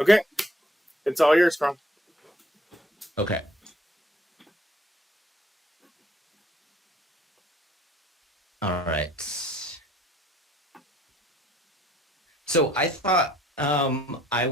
Okay, it's all yours, Carl. Okay. All right. So I thought I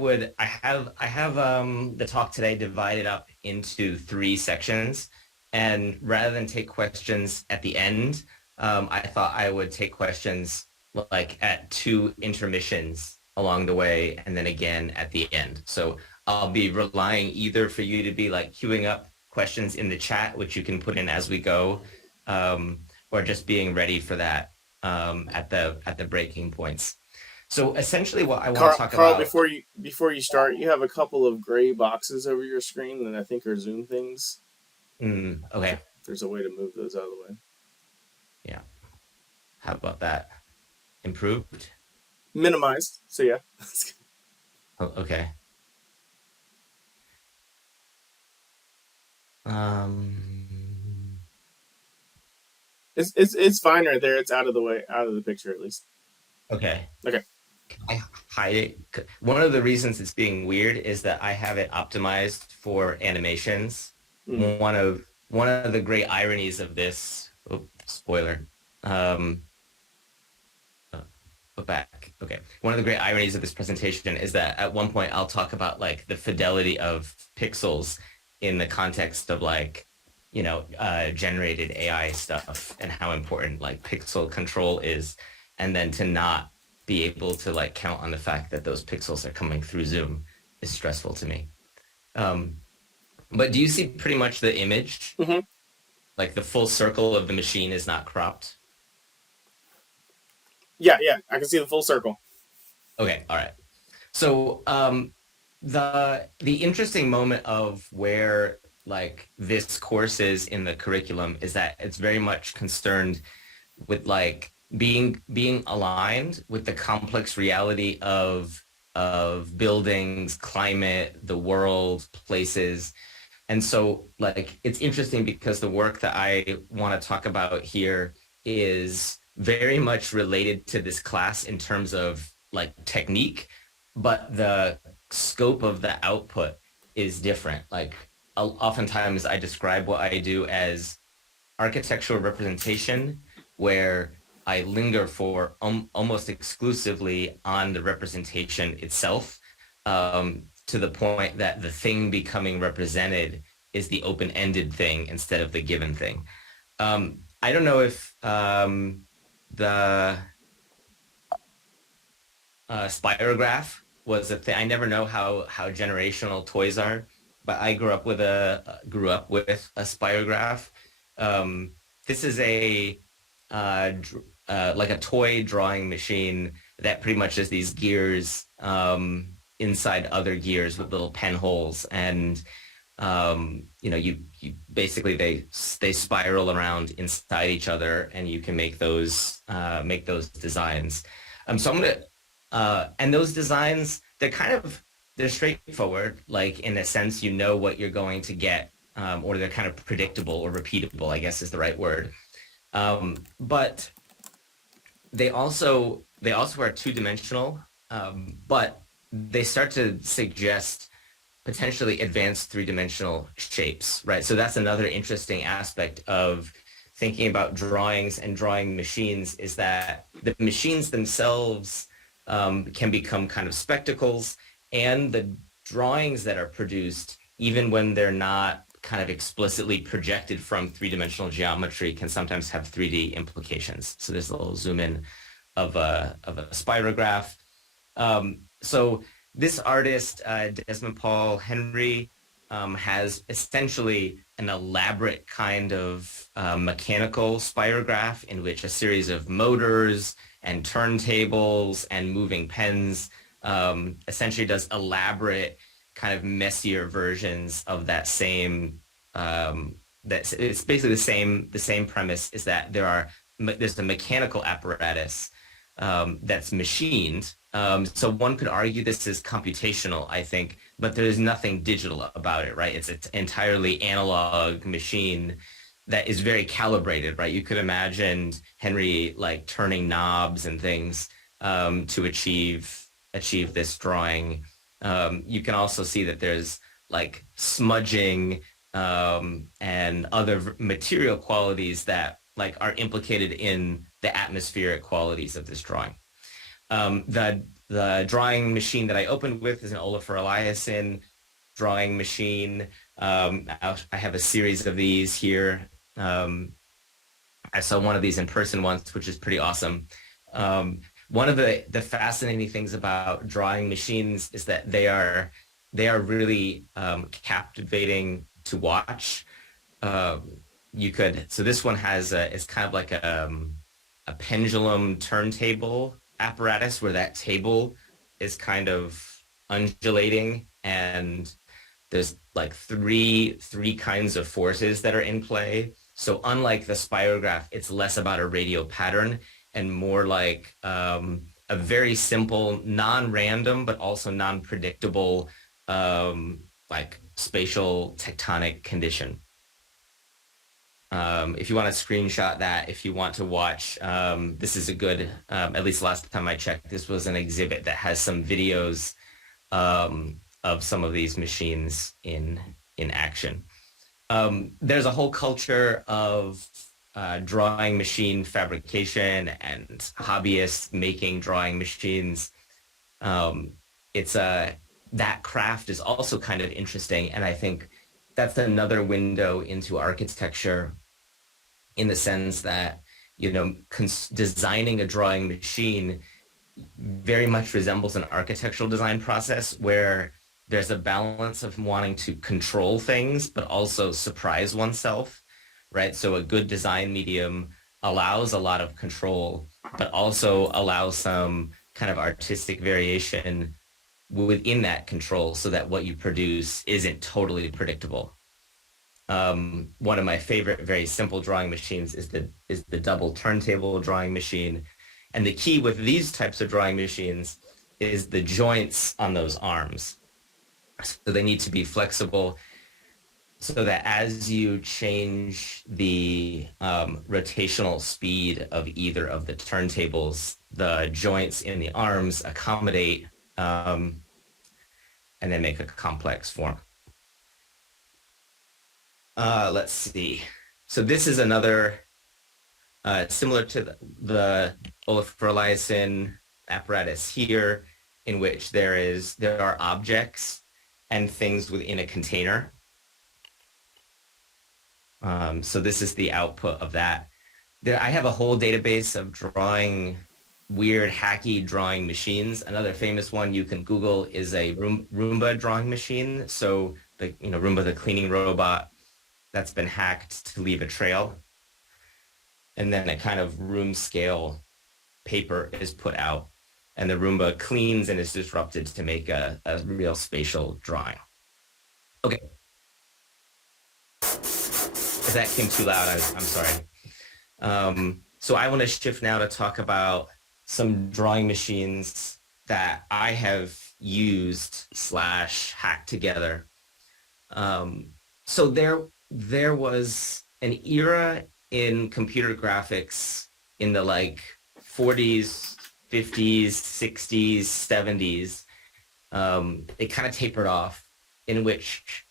have the talk today divided up into three sections. And rather than take questions at the end, I thought I would take questions like at two intermissions along the way and then again at the end. So I'll be relying either for you to be like queuing up questions in the chat, which you can put in as we go, um, or just being ready for that at the breaking points. So essentially what I want to talk Carl, about, before you start, you have a couple of gray boxes over your screen that I think are Zoom things. okay, If there's a way to move those out of the way. yeah, how about that? Improved? Minimized. So yeah, Oh, okay. Um, it's fine right there. It's out of the way, out of the picture at least. okay. Okay. I hide it. One of the reasons it's being weird is that I have it optimized for animations. Mm. One of the great ironies of this, oh, spoiler, um, but back. Okay. One of the great ironies of this presentation is that at one point I'll talk about like the fidelity of pixels in the context of like, generated AI stuff and how important like pixel control is. And then to not be able to like count on the fact that those pixels are coming through Zoom is stressful to me. Um, but do you see pretty much the image? Mm-hmm. Like the full circle of the machine is not cropped? Yeah, yeah. I can see the full circle. Okay, all right. So the interesting moment of where like this course is in the curriculum is that it's very much concerned with like being aligned with the complex reality of buildings, climate, the world, places. And so like it's interesting because the work that I want to talk about here is very much related to this class in terms of like technique, but the scope of the output is different. Like oftentimes I describe what I do as architectural representation, where I linger for almost exclusively on the representation itself, to the point that the thing becoming represented is the open-ended thing instead of the given thing. I don't know if the spirograph was a thing. I never know how generational toys are, but I grew up with a spirograph. This is a like a toy drawing machine that pretty much has these gears inside other gears with little pen holes, and you basically they spiral around inside each other, and you can make those designs. So I'm gonna and those designs they're straightforward, like in a sense you know what you're going to get, or they're kind of predictable or repeatable, I guess is the right word. But they also are two-dimensional, but they start to suggest potentially advanced three-dimensional shapes, right? So that's another interesting aspect of thinking about drawings and drawing machines, is that the machines themselves can become kind of spectacles, and the drawings that are produced, even when they're not kind of explicitly projected from three-dimensional geometry, can sometimes have 3D implications. So there's a little zoom in of a spirograph. So this artist, Desmond Paul Henry, has essentially an elaborate kind of mechanical spirograph in which a series of motors and turntables and moving pens essentially does elaborate kind of messier versions of that same that it's basically the same premise, is that there's a mechanical apparatus that's machined. So one could argue this is computational, I think, but there's nothing digital about it, right? It's an entirely analog machine that is very calibrated, right? You could imagine Henry like turning knobs and things to achieve this drawing. You can also see that there's like smudging and other material qualities that like are implicated in the atmospheric qualities of this drawing. The drawing machine that I opened with is an Olafur Eliasson drawing machine. I have a series of these here. I saw one of these in person once, which is pretty awesome. One of the fascinating things about drawing machines is that they are really captivating to watch. So this one has it's kind of like a pendulum turntable apparatus where that table is kind of undulating, and there's like three kinds of forces that are in play. So unlike the spirograph, it's less about a radial pattern and more like a very simple, non-random, but also non-predictable, like spatial tectonic condition. If you want to screenshot that, if you want to watch, this is a good, at least last time I checked, this was an exhibit that has some videos of some of these machines in action. There's a whole culture of drawing machine fabrication and hobbyists making drawing machines. It's that craft is also kind of interesting, and I think that's another window into architecture, in the sense that designing a drawing machine very much resembles an architectural design process where there's a balance of wanting to control things but also surprise oneself, right? So a good design medium allows a lot of control but also allows some kind of artistic variation within that control so that what you produce isn't totally predictable. One of my favorite very simple drawing machines is the double turntable drawing machine. And the key with these types of drawing machines is the joints on those arms. So they need to be flexible so that as you change the rotational speed of either of the turntables, the joints in the arms accommodate and then make a complex form. Let's see. So this is another, similar to the Olafur Eliasson apparatus here, in which there are objects and things within a container. So this is the output of that. I have a whole database of drawing weird, hacky drawing machines. Another famous one you can Google is a Roomba drawing machine. So Roomba, the cleaning robot, that's been hacked to leave a trail. And then a kind of room scale paper is put out, and the Roomba cleans and is disrupted to make a real spatial drawing. Okay. If that came too loud, I'm sorry. So I want to shift now to talk about some drawing machines that I have used / hacked together. So there was an era in computer graphics in the 40s, 50s, 60s, 70s. It kind of tapered off, in which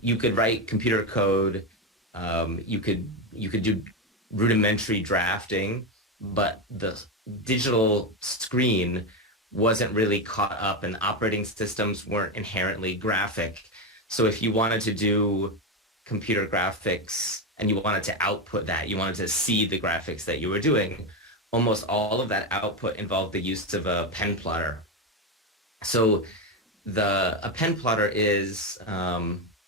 you could write computer code, you could do rudimentary drafting, but the digital screen wasn't really caught up, and operating systems weren't inherently graphic. So if you wanted to do computer graphics and you wanted to output that, you wanted to see the graphics that you were doing, almost all of that output involved the use of a pen plotter. So a pen plotter is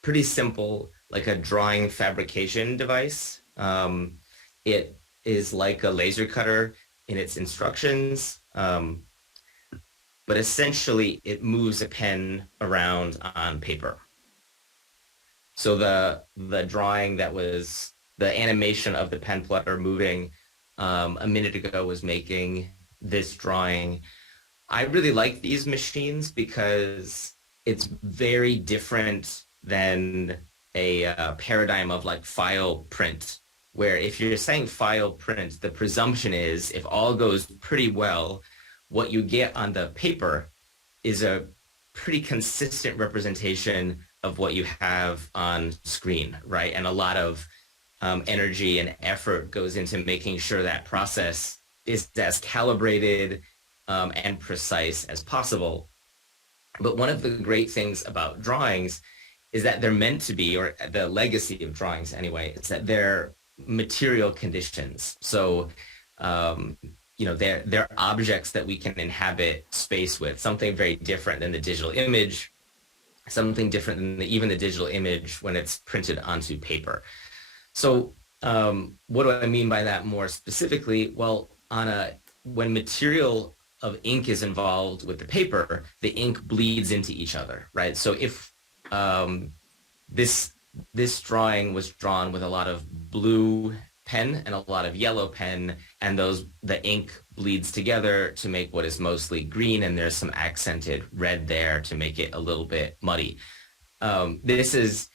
pretty simple, like a drawing fabrication device. It is like a laser cutter in its instructions, but essentially it moves a pen around on paper. So the drawing that was the animation of the pen plotter moving a minute ago was making this drawing. I really like these machines because it's very different than a paradigm of file print, where if you're saying file print, the presumption is if all goes pretty well, what you get on the paper is a pretty consistent representation of what you have on screen, right? And a lot of energy and effort goes into making sure that process is as calibrated and precise as possible. But one of the great things about drawings is that they're meant to be, or the legacy of drawings anyway, is that they're material conditions. So, um, they're objects that we can inhabit space with, something very different than the digital image, something different than even the digital image when it's printed onto paper. So, what do I mean by that more specifically? Well, when material of ink is involved with the paper, the ink bleeds into each other, right? So if um, this this drawing was drawn with a lot of blue pen and a lot of yellow pen, and the ink bleeds together to make what is mostly green, and there's some accented red there to make it a little bit muddy. This is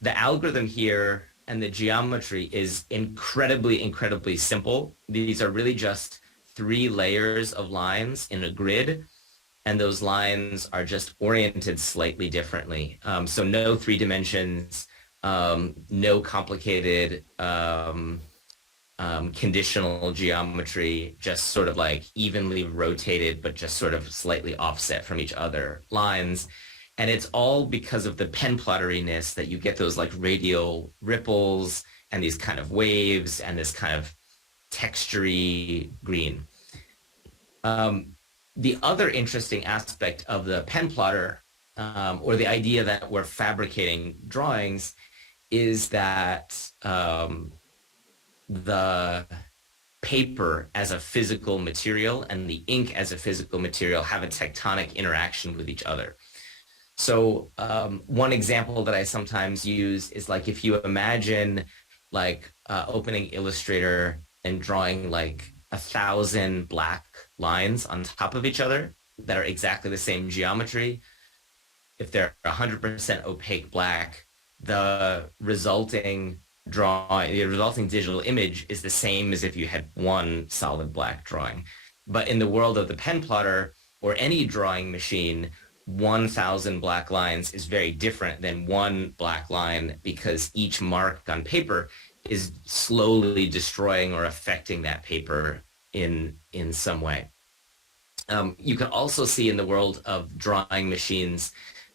the algorithm here, and the geometry is incredibly, incredibly simple. These are really just 3 layers of lines in a grid, and those lines are just oriented slightly differently. So no 3 dimensions, no complicated conditional geometry, just sort of like evenly rotated, but just sort of slightly offset from each other lines. And it's all because of the pen plotteriness that you get those like radial ripples and these kind of waves and this kind of textury green. The other interesting aspect of the pen plotter, or the idea that we're fabricating drawings, is that the paper as a physical material and the ink as a physical material have a tectonic interaction with each other. So one example that I sometimes use is like if you imagine like opening Illustrator and drawing like 1,000 black lines on top of each other that are exactly the same geometry. If they're 100% opaque black, the resulting digital image is the same as if you had one solid black drawing. But in the world of the pen plotter or any drawing machine, 1,000 black lines is very different than one black line, because each mark on paper is slowly destroying or affecting that paper in some way. You can also see in the world of drawing machines,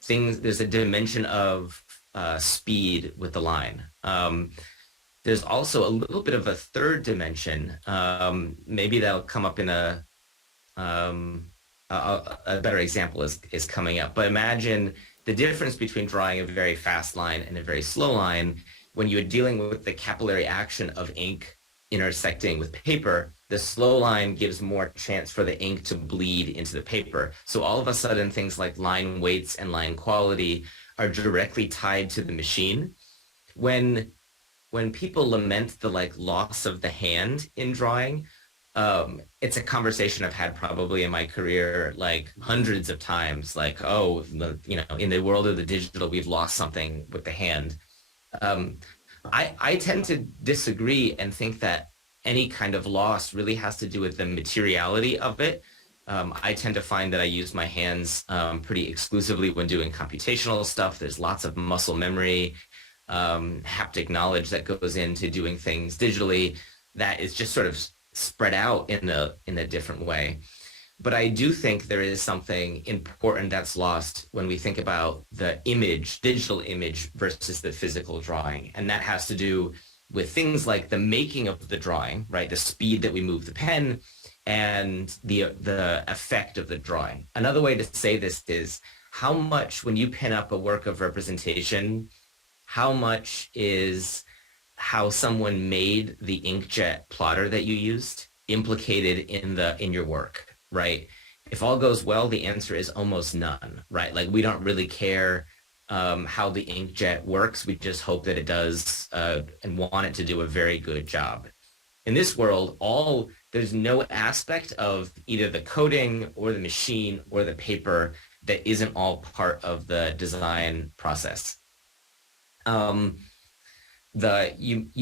there's a dimension of speed with the line. There's also a little bit of a third dimension. Maybe that'll come up in a better example is coming up. But imagine the difference between drawing a very fast line and a very slow line. When you're dealing with the capillary action of ink intersecting with paper, the slow line gives more chance for the ink to bleed into the paper. So all of a sudden, things like line weights and line quality are directly tied to the machine. When people lament the like loss of the hand in drawing, it's a conversation I've had probably in my career like hundreds of times. Like, oh, in the world of the digital, we've lost something with the hand. I tend to disagree and think that any kind of loss really has to do with the materiality of it. I tend to find that I use my hands pretty exclusively when doing computational stuff. There's lots of muscle memory, haptic knowledge that goes into doing things digitally that is just sort of spread out in a different way. But I do think there is something important that's lost when we think about the image, digital image versus the physical drawing. And that has to do with things like the making of the drawing, right? The speed that we move the pen and the effect of the drawing. Another way to say this is how much, when you pin up a work of representation, how much is how someone made the inkjet plotter that you used implicated in your work, right? If all goes well, the answer is almost none, right? Like we don't really care how the inkjet works. We just hope that it does and want it to do a very good job. In this world, there's no aspect of either the coding or the machine or the paper that isn't all part of the design process. You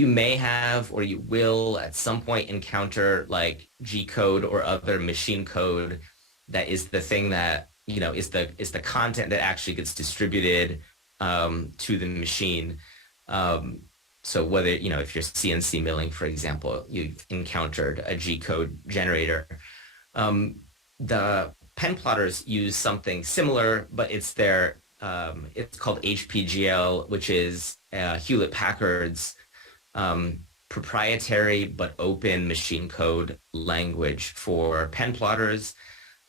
may have, or you will at some point encounter like G code or other machine code that is the thing that is the content that actually gets distributed to the machine. Um, so whether, if you're CNC milling, for example, you've encountered a G code generator. Um, the pen plotters use something similar, but it's called HPGL, which is Hewlett Packard's um, proprietary but open machine code language for pen plotters.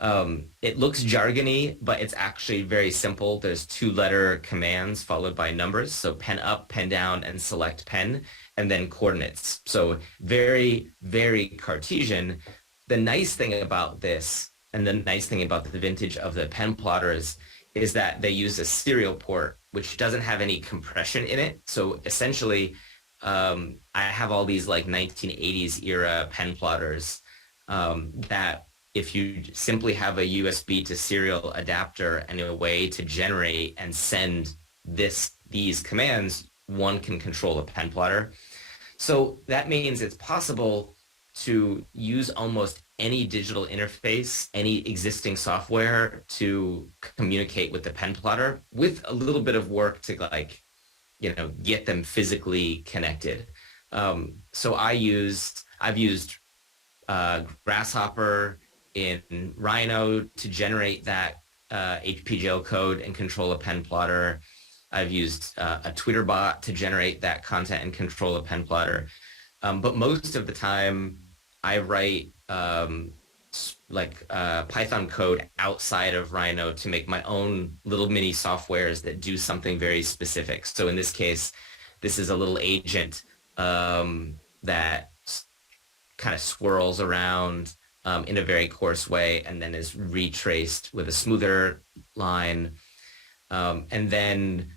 It looks jargony, but it's actually very simple. There's two-letter commands followed by numbers. So pen up, pen down, and select pen, and then coordinates. So very, very Cartesian. The nice thing about this, and the nice thing about the vintage of the pen plotters, is that they use a serial port, which doesn't have any compression in it. So essentially, I have all these like 1980s era pen plotters that if you simply have a USB to serial adapter and a way to generate and send these commands, one can control a pen plotter. So that means it's possible to use almost any digital interface, any existing software to communicate with the pen plotter with a little bit of work to get them physically connected. So I've used Grasshopper in Rhino to generate that HPGL code and control a pen plotter. I've used a Twitter bot to generate that content and control a pen plotter. But most of the time, I write Python code outside of Rhino to make my own little mini softwares that do something very specific. So in this case, this is a little agent that kind of swirls around in a very coarse way and then is retraced with a smoother line. And then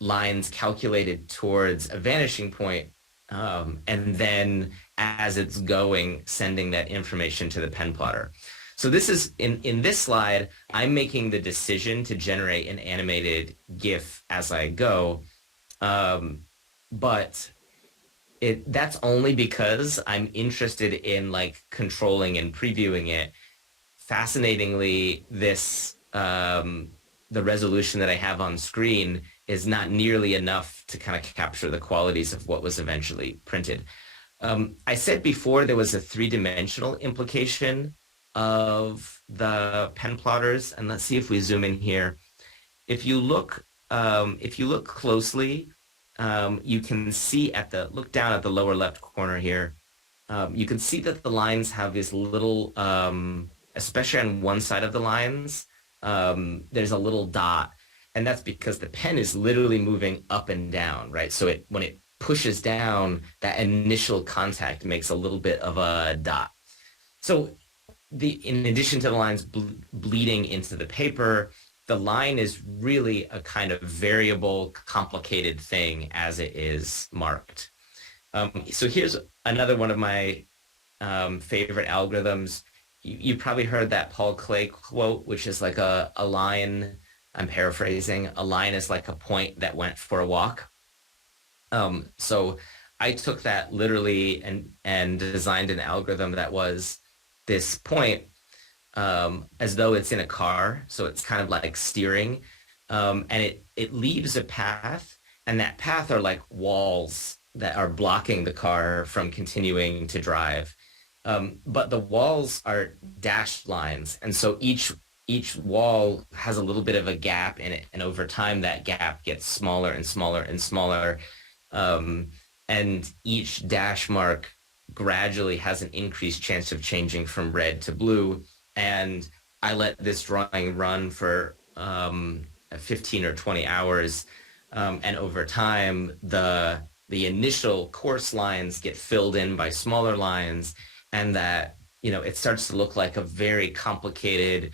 lines calculated towards a vanishing point, and then as it's going, sending that information to the pen plotter. So this is, in this slide, I'm making the decision to generate an animated GIF as I go, but that's only because I'm interested in like controlling and previewing it. Fascinatingly, the resolution that I have on screen is not nearly enough to kind of capture the qualities of what was eventually printed. I said before there was a three-dimensional implication of the pen plotters, and let's see if we zoom in here. If you look closely, you can see look down at the lower left corner here. You can see that the lines have this little, especially on one side of the lines, there's a little dot, and that's because the pen is literally moving up and down, right? So when it pushes down, that initial contact makes a little bit of a dot. So in addition to the lines bleeding into the paper, the line is really a kind of variable, complicated thing as it is marked. So here's another one of my favorite algorithms. You probably heard that Paul Klee quote, which is like a line, I'm paraphrasing, a line is like a point that went for a walk. So I took that literally and designed an algorithm that was this point as though it's in a car. So it's kind of like steering, and it leaves a path, and that path are like walls that are blocking the car from continuing to drive. But the walls are dashed lines, and so each wall has a little bit of a gap in it, and over time that gap gets smaller and smaller and smaller, and each dash mark gradually has an increased chance of changing from red to blue. And I let this drawing run for 15 or 20 hours, and over time the initial coarse lines get filled in by smaller lines, and that it starts to look like a very complicated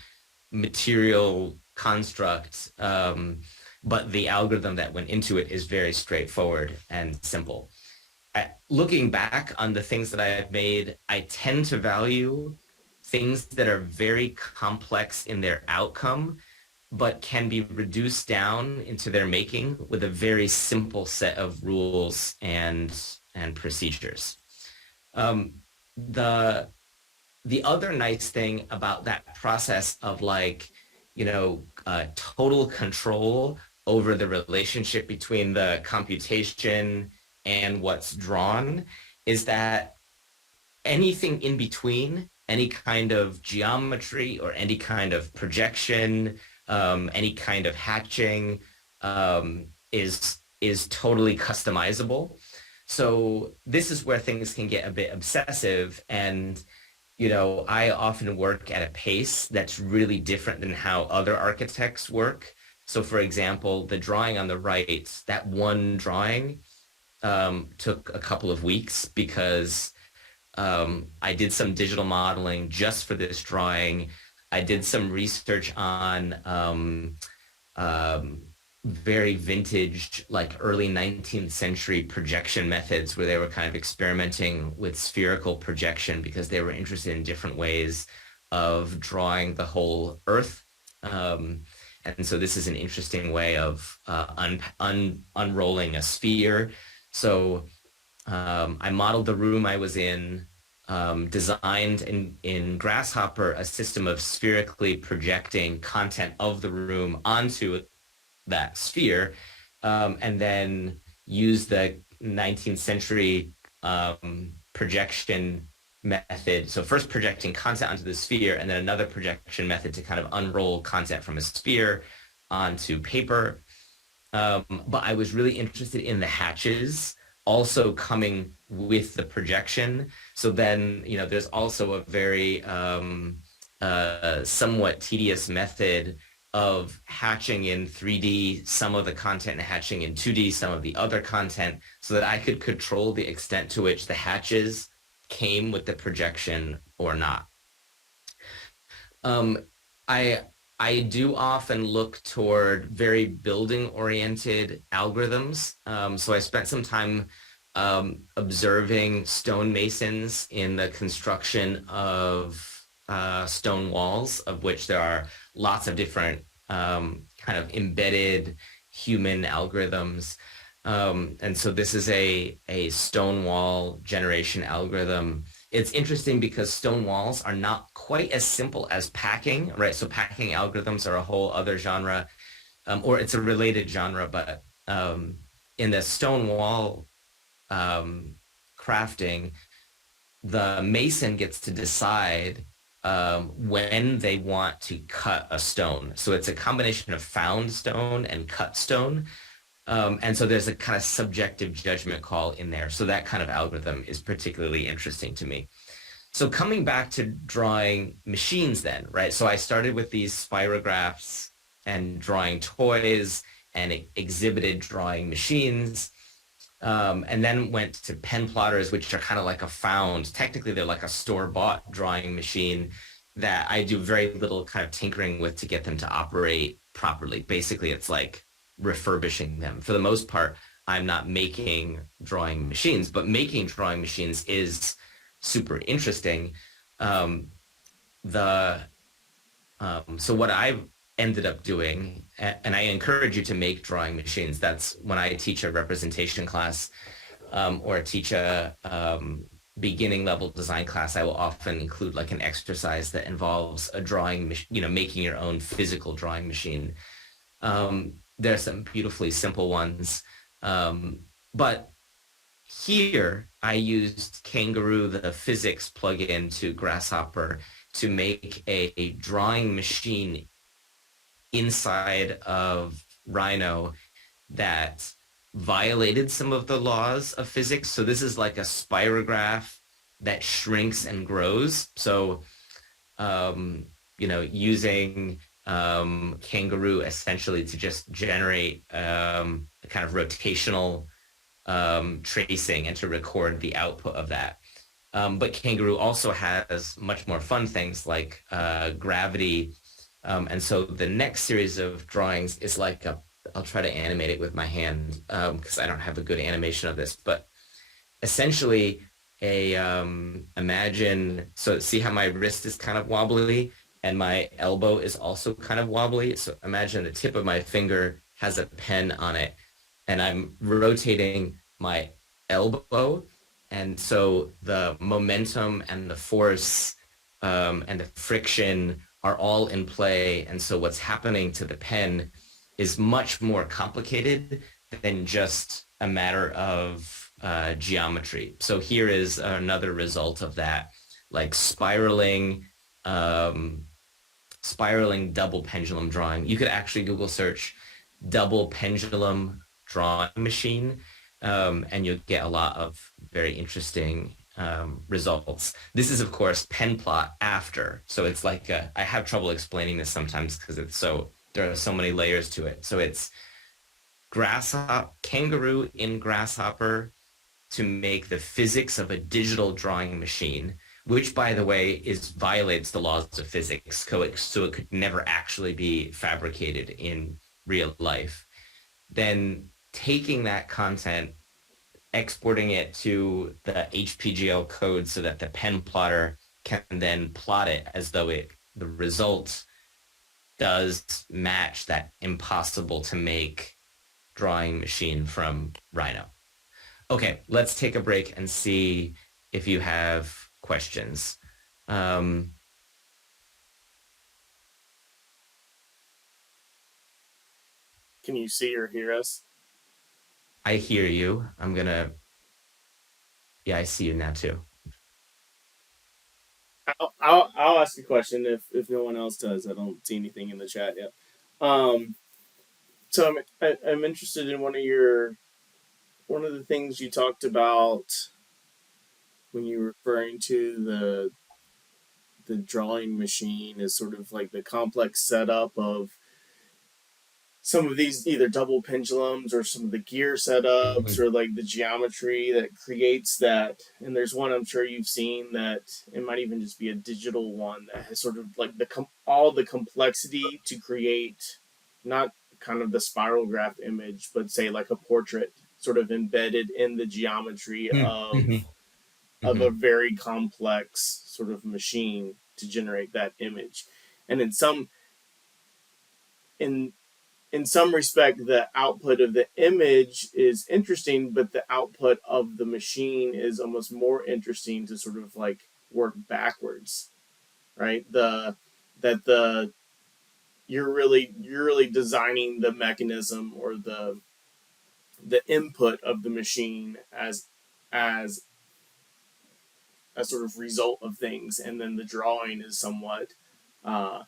material construct, but the algorithm that went into it is very straightforward and simple. Looking back on the things that I have made, I tend to value things that are very complex in their outcome, but can be reduced down into their making with a very simple set of rules and procedures. The other nice thing about that process of like total control over the relationship between the computation and what's drawn, is that anything in between, any kind of geometry or any kind of projection, any kind of hatching, is totally customizable. So this is where things can get a bit obsessive, and I often work at a pace that's really different than how other architects work. So, for example, the drawing on the right, that one drawing, took a couple of weeks because I did some digital modeling just for this drawing. I did some research on um, very vintage, like early 19th century projection methods where they were kind of experimenting with spherical projection because they were interested in different ways of drawing the whole Earth. And so this is an interesting way of unrolling a sphere. So I modeled the room I was in, designed in Grasshopper a system of spherically projecting content of the room onto that sphere, and then use the 19th century projection method. So first projecting content onto the sphere, and then another projection method to kind of unroll content from a sphere onto paper. But I was really interested in the hatches also coming with the projection. So then, there's also a very somewhat tedious method of hatching in 3D some of the content and hatching in 2D some of the other content so that I could control the extent to which the hatches came with the projection or not. I I do often look toward very building oriented algorithms. So I spent some time observing stonemasons in the construction of stone walls, of which there are lots of different kind of embedded human algorithms. And so this is a stone wall generation algorithm. It's interesting because stone walls are not quite as simple as packing, right? So packing algorithms are a whole other genre, or it's a related genre, but in the stone wall crafting, the mason gets to decide when they want to cut a stone. So it's a combination of found stone and cut stone. And so there's a kind of subjective judgment call in there. So that kind of algorithm is particularly interesting to me. So coming back to drawing machines then, right? So I started with these spirographs and drawing toys and exhibited drawing machines. And then went to pen plotters, which are kind of like a found, technically they're like a store-bought drawing machine that I do very little kind of tinkering with to get them to operate properly. Basically, it's like refurbishing them. For the most part, I'm not making drawing machines, but making drawing machines is super interesting. So what I've ended up doing, and I encourage you to make drawing machines. That's when I teach a representation class or teach a beginning level design class, I will often include like an exercise that involves a drawing, making your own physical drawing machine. There are some beautifully simple ones. But here I used Kangaroo, the physics plugin to Grasshopper, to make a drawing machine inside of Rhino that violated some of the laws of physics. So this is like a spirograph that shrinks and grows. So, using Kangaroo essentially to just generate a kind of rotational tracing and to record the output of that. But Kangaroo also has much more fun things like gravity. And so the next series of drawings is like I'll try to animate it with my hand because I don't have a good animation of this, but essentially imagine, so see how my wrist is kind of wobbly and my elbow is also kind of wobbly. So imagine the tip of my finger has a pen on it and I'm rotating my elbow. And so the momentum and the force and the friction are all in play. And so what's happening to the pen is much more complicated than just a matter of geometry. So here is another result of that, like um, spiraling double pendulum drawing. You could actually Google search double pendulum drawing machine, and you'll get a lot of very interesting results. This is, of course, pen plot after. So it's like I have trouble explaining this sometimes because there are so many layers to it. So it's grasshopper, kangaroo in grasshopper to make the physics of a digital drawing machine, which, by the way, violates the laws of physics. So it could never actually be fabricated in real life. Then taking that content, exporting it to the HPGL code so that the pen plotter can then plot it as though the result does match that impossible to make drawing machine from Rhino. Okay, let's take a break and see if you have questions. Can you see or hear us? I hear you. Yeah, I see you now too. I'll ask a question if no one else does. I don't see anything in the chat yet. Um, so I'm interested in one of the things you talked about when you were referring to the drawing machine is sort of like the complex setup of some of these either double pendulums or some of the gear setups Mhm. or like the geometry that creates that. And there's one I'm sure you've seen that it might even just be a digital one that has sort of like all the complexity to create not kind of the spiral graph image, but say like a portrait sort of embedded in the geometry Mhm. of a Mhm. very complex sort of machine to generate that image. And in in some respect, the output of the image is interesting, but the output of the machine is almost more interesting to sort of like work backwards, right? The you're really designing the mechanism or the input of the machine as a sort of result of things, and then the drawing is uh,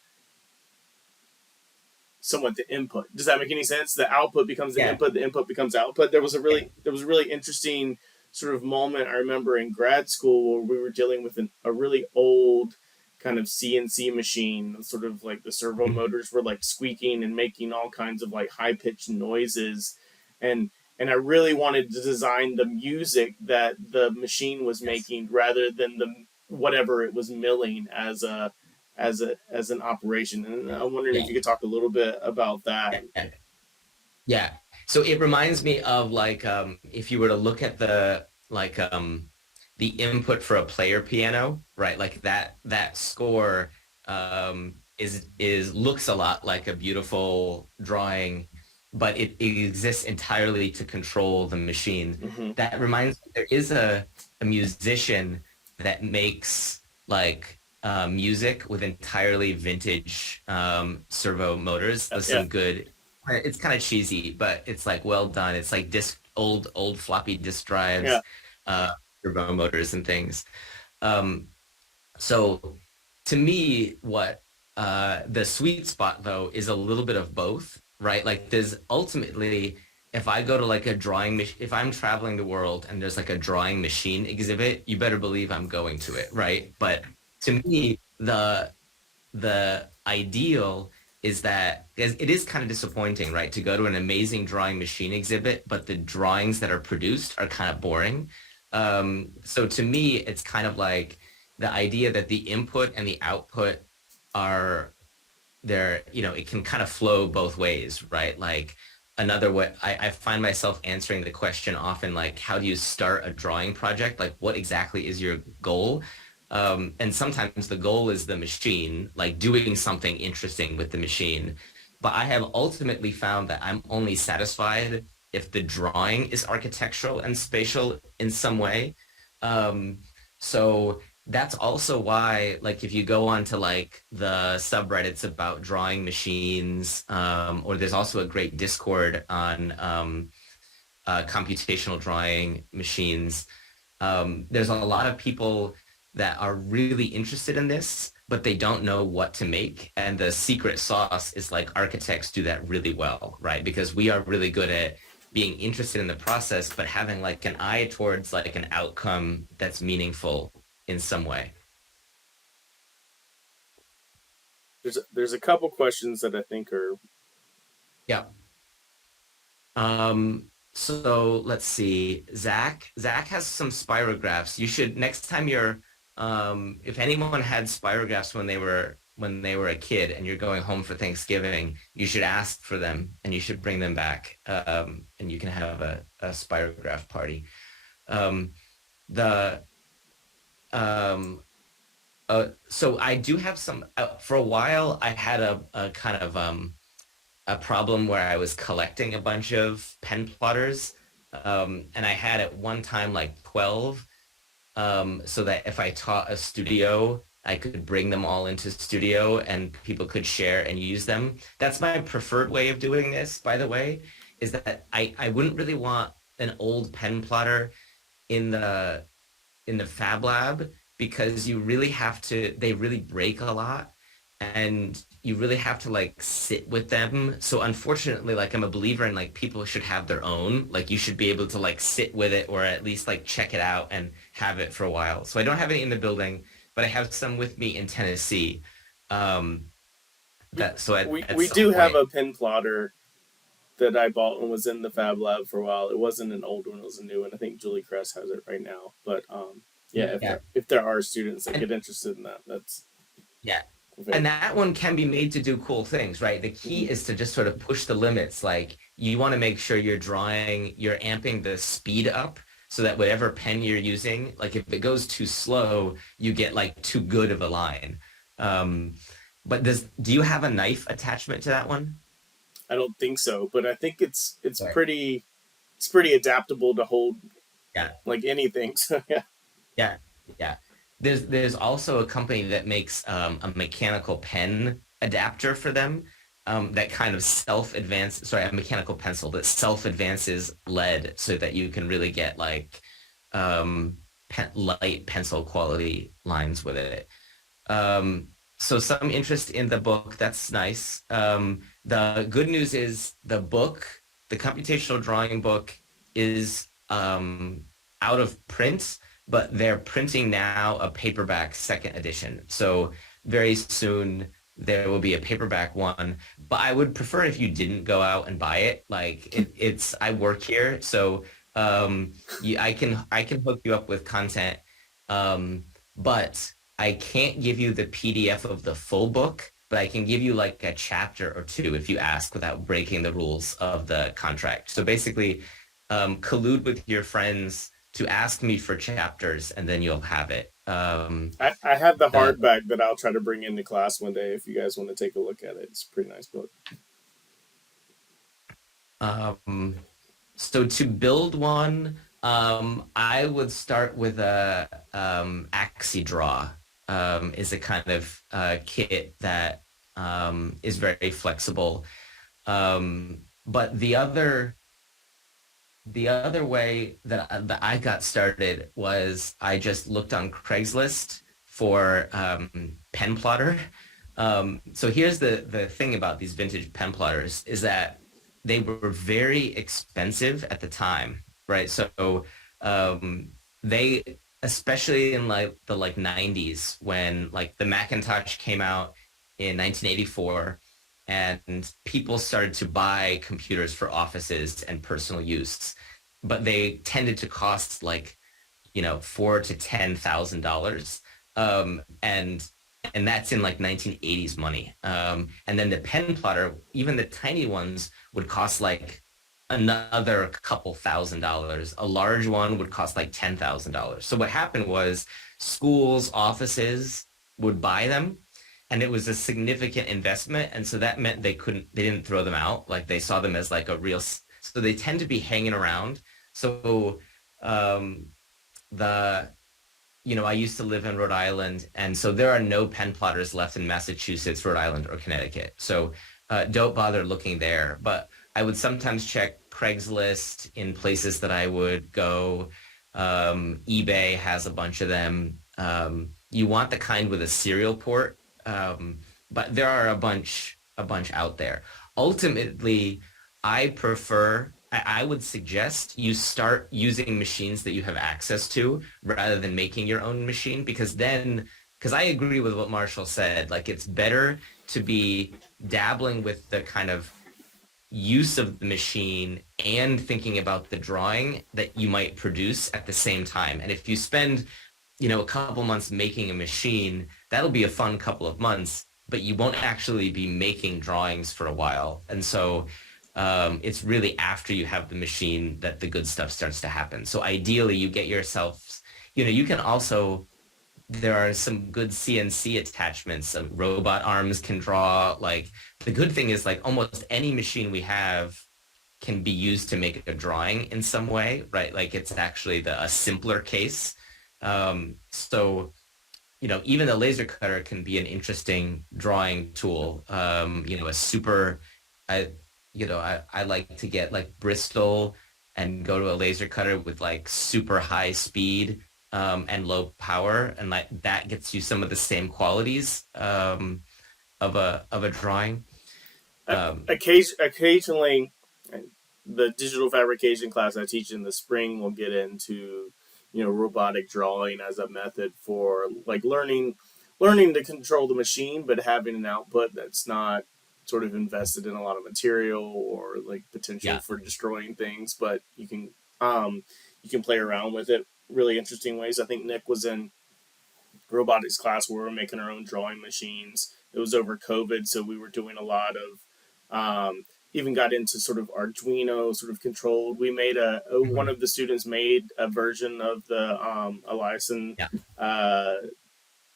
somewhat the input. Does that make any sense? The output becomes Yeah. the input becomes output. There was a really interesting sort of moment I remember in grad school where we were dealing with a really old kind of CNC machine, sort of like the servo Mhm. motors were like squeaking and making all kinds of like high pitched noises, and and I really wanted to design the music that the machine was Yes. making rather than the whatever it was milling as an operation. And I'm wondering if Yeah. you could talk a little bit about that. Yeah. Yeah. So it reminds me of like if you were to look at the input for a player piano, right? Like that score is looks a lot like a beautiful drawing, but it exists entirely to control the machine. Mm-hmm. That reminds me, there is a musician that makes like music with entirely vintage servo motors with Yeah, some good, it's kind of cheesy, but it's like well done. It's like old floppy disk yeah, drives, uh, servo motors and things. Um, so to me, what the sweet spot though is a little bit of both, right? Like there's ultimately, if I go to like if I'm traveling the world and there's like a drawing machine exhibit, you better believe I'm going to it, right? But to me, the ideal is that it is kind of disappointing, right? To go to an amazing drawing machine exhibit, but the drawings that are produced are kind of boring. So to me, it's kind of like the idea that the input and the output are there, it can kind of flow both ways, right? Like another way, I find myself answering the question often, like, how do you start a drawing project? Like, what exactly is your goal? And sometimes the goal is the machine, like doing something interesting with the machine. But I have ultimately found that I'm only satisfied if the drawing is architectural and spatial in some way. Um, so that's also why, like, if you go on to like the subreddits about drawing machines, or there's also a great Discord on computational drawing machines. There's a lot of people that are really interested in this, but they don't know what to make. And the secret sauce is like architects do that really well, right? Because we are really good at being interested in the process, but having like an eye towards like an outcome that's meaningful in some way. There's a couple questions that I think are Yeah. So let's see. Zach has some spirographs. You should next time you're if anyone had spirographs when they were a kid and you're going home for Thanksgiving, you should ask for them and you should bring them back. And you can have a spirograph party. Um, the so I do have some for a while I had a kind of a problem where I was collecting a bunch of pen plotters. And I had at one time like 12, so that if I taught a studio, I could bring them all into studio and people could share and use them. That's my preferred way of doing this, by the way, is that I wouldn't really want an old pen plotter in the Fab Lab because you really have to, they really break a lot and you really have to like sit with them. So unfortunately, like I'm a believer in like people should have their own, like you should be able to like sit with it or at least like check it out and have it for a while. So I don't have any in the building, but I have some with me in Tennessee. Um, that so at we some do have point, a pen plotter that I bought and was in the Fab Lab for a while. It wasn't an old one; it was a new one. I think Julie Kress has it right now. But yeah, yeah. if there are students that And get interested in that, that's yeah. And available. that one can be made to do cool things, right? The Mm-hmm. key is to just sort of push the limits. Like you want to make sure you're drawing, you're amping the speed up so that whatever pen you're using, like if it goes too slow, you get like too good of a line. Um, but do you have a knife attachment to that one? I don't think so, but I think Right. it's pretty adaptable to hold Yeah. like anything. So yeah, Yeah, yeah. There's also a company that makes a mechanical pen adapter for them that kind of a mechanical pencil that self-advances lead so that you can really get like light pencil quality lines with it. So some interest in the book, that's nice. The good news is the computational drawing book is out of print, but they're printing now a paperback second edition. So very soon there will be a paperback one. But I would prefer if you didn't go out and buy it. Like it's I work here, so I can hook you up with content. But I can't give you the PDF of the full book, but I can give you like a chapter or two if you ask without breaking the rules of the contract. So basically, collude with your friends to ask me for chapters, and then you'll have it. I have the The hardback that I'll try to bring into class one day if you guys want to take a look at it. It's a pretty nice book. um, so to build one, I would start with a AxiDraw. Is a kind of kit that is very flexible. But the other way that I got started was I just looked on Craigslist for pen plotter. So here's the thing about these vintage pen plotters is that they were very expensive at the time, right? So they especially in like the like 90s when like the Macintosh came out in 1984 and people started to buy computers for offices and personal use, but they tended to cost like, four to $10,000. And that's in like 1980s money. And then the pen plotter, even the tiny ones would cost like another couple $1,000s. A large one would cost like $10,000. So what happened was schools, offices would buy them and it was a significant investment. And so that meant they didn't throw them out. Like they saw them as like a real, so they tend to be hanging around. So um, the I used to live in Rhode Island, and so there are no pen plotters left in Massachusetts, Rhode Island, or Connecticut. So don't bother looking there. But I would sometimes check Craigslist in places that I would go. eBay has a bunch of them. You want the kind with a serial port, but there are a bunch out there. Ultimately, I would suggest you start using machines that you have access to rather than making your own machine because I agree with what Marshall said, like it's better to be dabbling with the kind of use of the machine and thinking about the drawing that you might produce at the same time. And if you spend, a couple months making a machine, that'll be a fun couple of months, but you won't actually be making drawings for a while. And so it's really after you have the machine that the good stuff starts to happen. So ideally, you get yourself, you can also, there are some good CNC attachments. Robot arms can draw. Like the good thing is like almost any machine we have can be used to make a drawing in some way, right? Like it's actually a simpler case. So even the laser cutter can be an interesting drawing tool. A super, I, I like to get like Bristol and go to a laser cutter with like super high speed and low power, and like that gets you some of the same qualities of a drawing. Um, Occasionally, the digital fabrication class I teach in the spring will get into robotic drawing as a method for like learning to control the machine, but having an output that's not sort of invested in a lot of material or like potential yeah. for destroying things, but you can play around with it really interesting ways. I think Nick was in robotics class where we were making our own drawing machines. It was over COVID, so we were doing a lot of even got into sort of Arduino sort of controlled. We made one Mhm. of the students made a version of the Eliason Yeah. uh,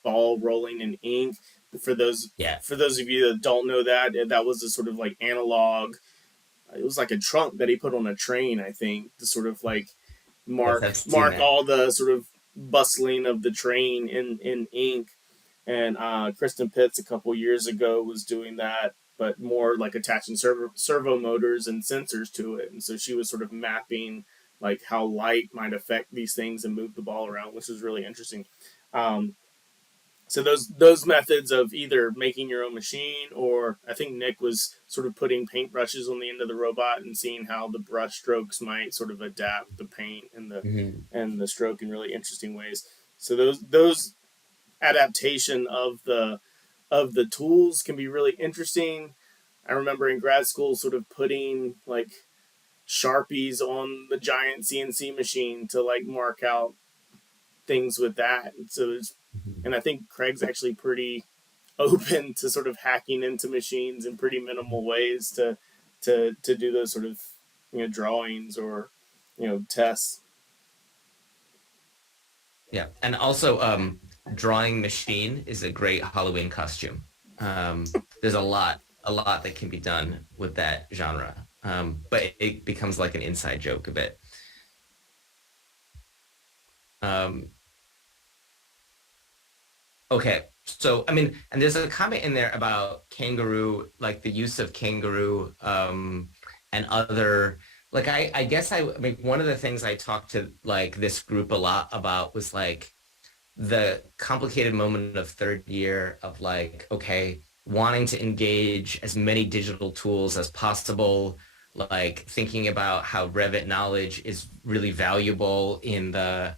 ball rolling in ink. For those Yeah. for those of you that don't know that, that was a sort of like analog. It was like a trunk that he put on a train, I think, to sort of like Yes, mark I've seen mark that. all the sort of bustling of the train in ink. And Kristen Pitts a couple years ago was doing that, but more like attaching servo motors and sensors to it. And so she was sort of mapping like how light might affect these things and move the ball around, which is really interesting. Um, so those methods of either making your own machine, or I think Nick was sort of putting paintbrushes on the end of the robot and seeing how the brush strokes might sort of adapt the paint Mhm. and the stroke in really interesting ways. So those adaptation of the tools can be really interesting. I remember in grad school sort of putting like Sharpies on the giant CNC machine to like mark out things with that. And I think Craig's actually pretty open to sort of hacking into machines in pretty minimal ways to do those sort of drawings or tests. Yeah. And also, drawing machine is a great Halloween costume. There's a lot that can be done with that genre. But it becomes like an inside joke a bit. Um, okay. So, I mean, and there's a comment in there about kangaroo, like the use of kangaroo, and other, like, I guess I mean, one of the things I talked to like this group a lot about was like, the complicated moment of third year of like, okay, wanting to engage as many digital tools as possible, like thinking about how Revit knowledge is really valuable in the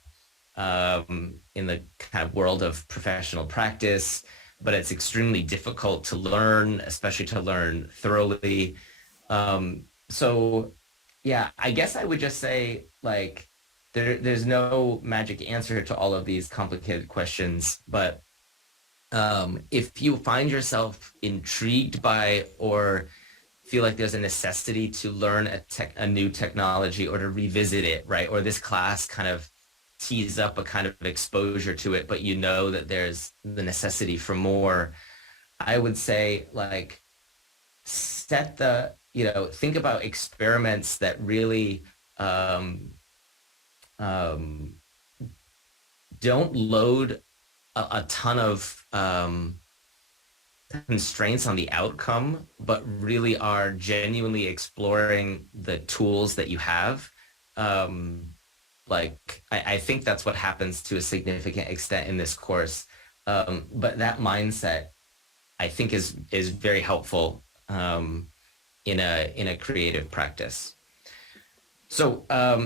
kind of world of professional practice, but it's extremely difficult to learn, especially to learn thoroughly. So yeah, I guess I would just say like there's no magic answer to all of these complicated questions, but if you find yourself intrigued by or feel like there's a necessity to learn a new technology or to revisit it, right? Or this class kind of tees up a kind of exposure to it, but you know that there's the necessity for more. I would say like think about experiments that really um, um, don't load a ton of constraints on the outcome, but really are genuinely exploring the tools that you have. Um, I think that's what happens to a significant extent in this course. But that mindset, I think, is very helpful in a creative practice. So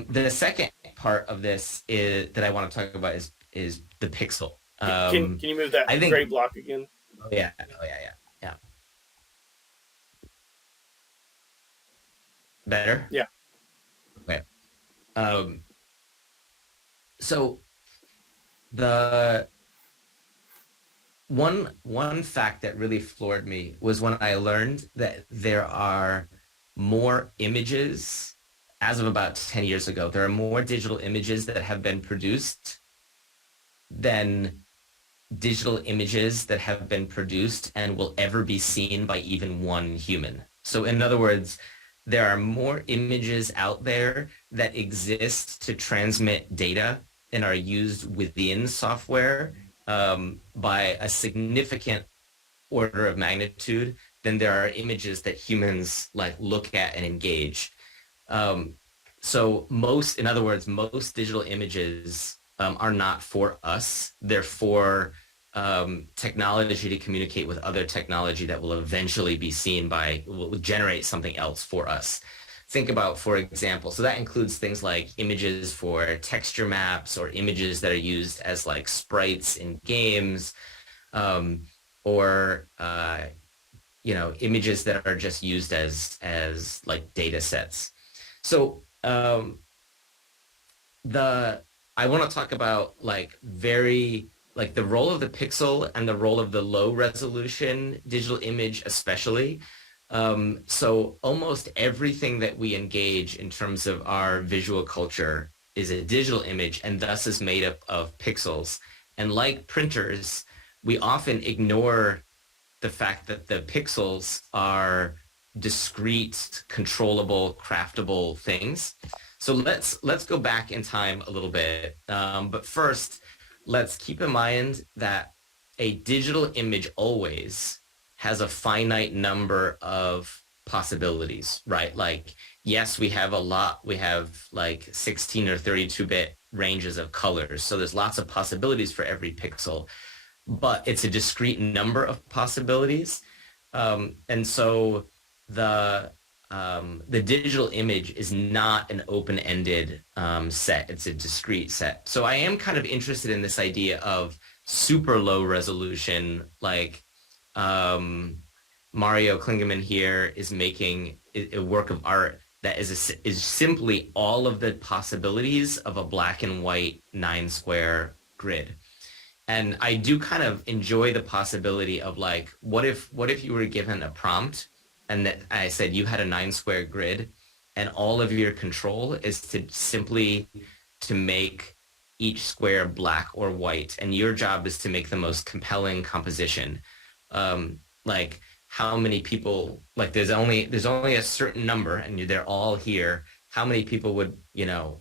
the second part of this is that I want to talk about is the pixel. Can you move that I think. gray block again? Oh yeah. Oh yeah. Yeah. Yeah. Better. Yeah. Okay. Um, so the one fact that really floored me was when I learned that there are more images as of about 10 years ago. There are more digital images that have been produced than digital images that have been produced and will ever be seen by even one human. So in other words, there are more images out there that exist to transmit data and are used within software by a significant order of magnitude than there are images that humans like look at and engage. Um, so most, in other words, most digital images are not for us. They're for technology to communicate with other technology that will eventually be seen by, will generate something else for us. Think about, for example, so that includes things like images for texture maps or images that are used as like sprites in games, um, or images that are just used as like data sets. So the I want to talk about like the role of the pixel and the role of the low resolution digital image, especially. So almost everything that we engage in terms of our visual culture is a digital image and thus is made up of pixels. And like printers, we often ignore the fact that the pixels are discrete, controllable, craftable things. So let's go back in time a little bit. But first, let's keep in mind that a digital image always has a finite number of possibilities, right? Like, yes, we have a lot. We have like 16 or 32-bit ranges of colors. So there's lots of possibilities for every pixel, but it's a discrete number of possibilities. And so the the digital image is not an open-ended set. It's a discrete set. So I am kind of interested in this idea of super low resolution, like Mario Klingemann here is making a work of art that is simply all of the possibilities of a black and white 9 square grid. And I do kind of enjoy the possibility of like, what if you were given a prompt and that I said you had a 9 square grid and all of your control is to simply to make each square black or white, and your job is to make the most compelling composition. Like how many people, like there's only a certain number and they're all here. How many people would,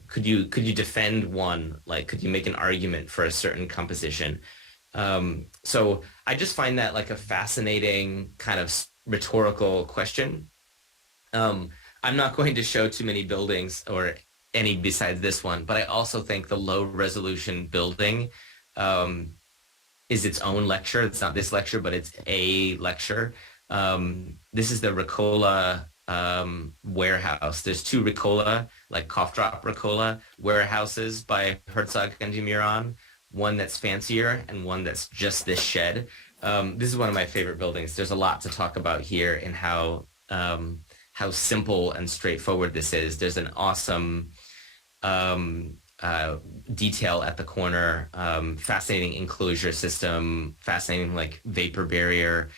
could you defend one? Like, could you make an argument for a certain composition? So I just find that like a fascinating kind of rhetorical question. I'm not going to show too many buildings or any besides this one, but I also think the low resolution building is its own lecture. It's not this lecture, but it's a lecture. This is the Ricola warehouse. There's two Ricola, like cough drop Ricola warehouses by Herzog and de Meuron, one that's fancier and one that's just this shed. This is one of my favorite buildings. There's a lot to talk about here and how simple and straightforward this is. There's an awesome detail at the corner, fascinating enclosure system, fascinating like vapor barrier,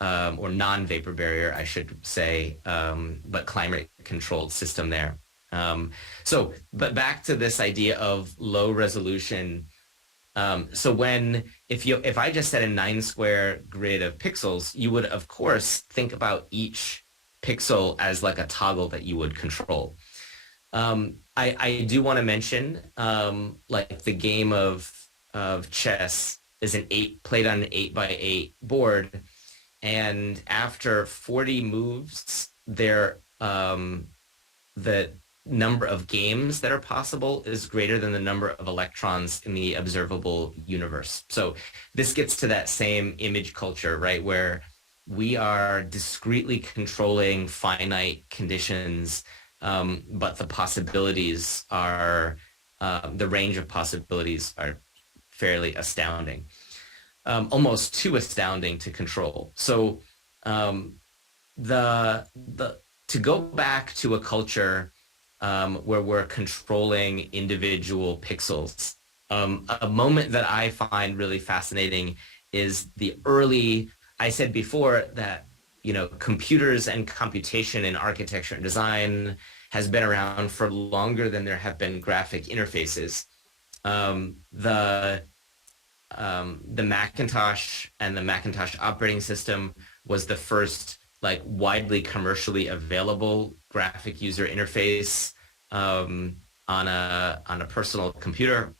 or non-vapor barrier, I should say, but climate controlled system there. But back to this idea of low resolution. So if I just said a 9 square grid of pixels, you would of course think about each pixel as like a toggle that you would control. I do want to mention like the game of of chess is an eight played on an 8 by 8 board, and after 40 moves, the number of games that are possible is greater than the number of electrons in the observable universe. So this gets to that same image culture, right, where we are discretely controlling finite conditions, but the range of possibilities are fairly astounding, almost too astounding to control. So um, the to go back to a culture where we're controlling individual pixels. A moment that I find really fascinating is the early. I said before that computers and computation in architecture and design has been around for longer than there have been graphic interfaces. Um, the the Macintosh and the Macintosh operating system was the first like widely commercially available graphic user interface on a personal computer.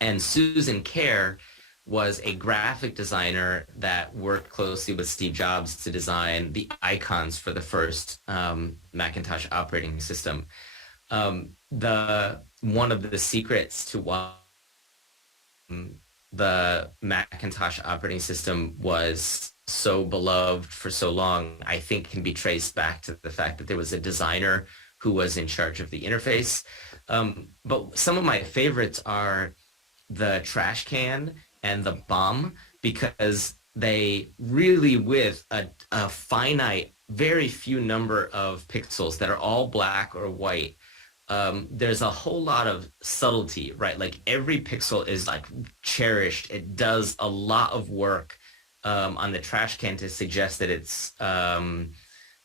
And Susan Kare was a graphic designer that worked closely with Steve Jobs to design the icons for the first Macintosh operating system. The one of the secrets to why the Macintosh operating system was so beloved for so long, I think can be traced back to the fact that there was a designer who was in charge of the interface. But some of my favorites are the trash can and the bomb because they really, with a finite, very few number of pixels that are all black or white, there's a whole lot of subtlety, right? Like every pixel is like cherished. It does a lot of work on the trash can to suggest that it's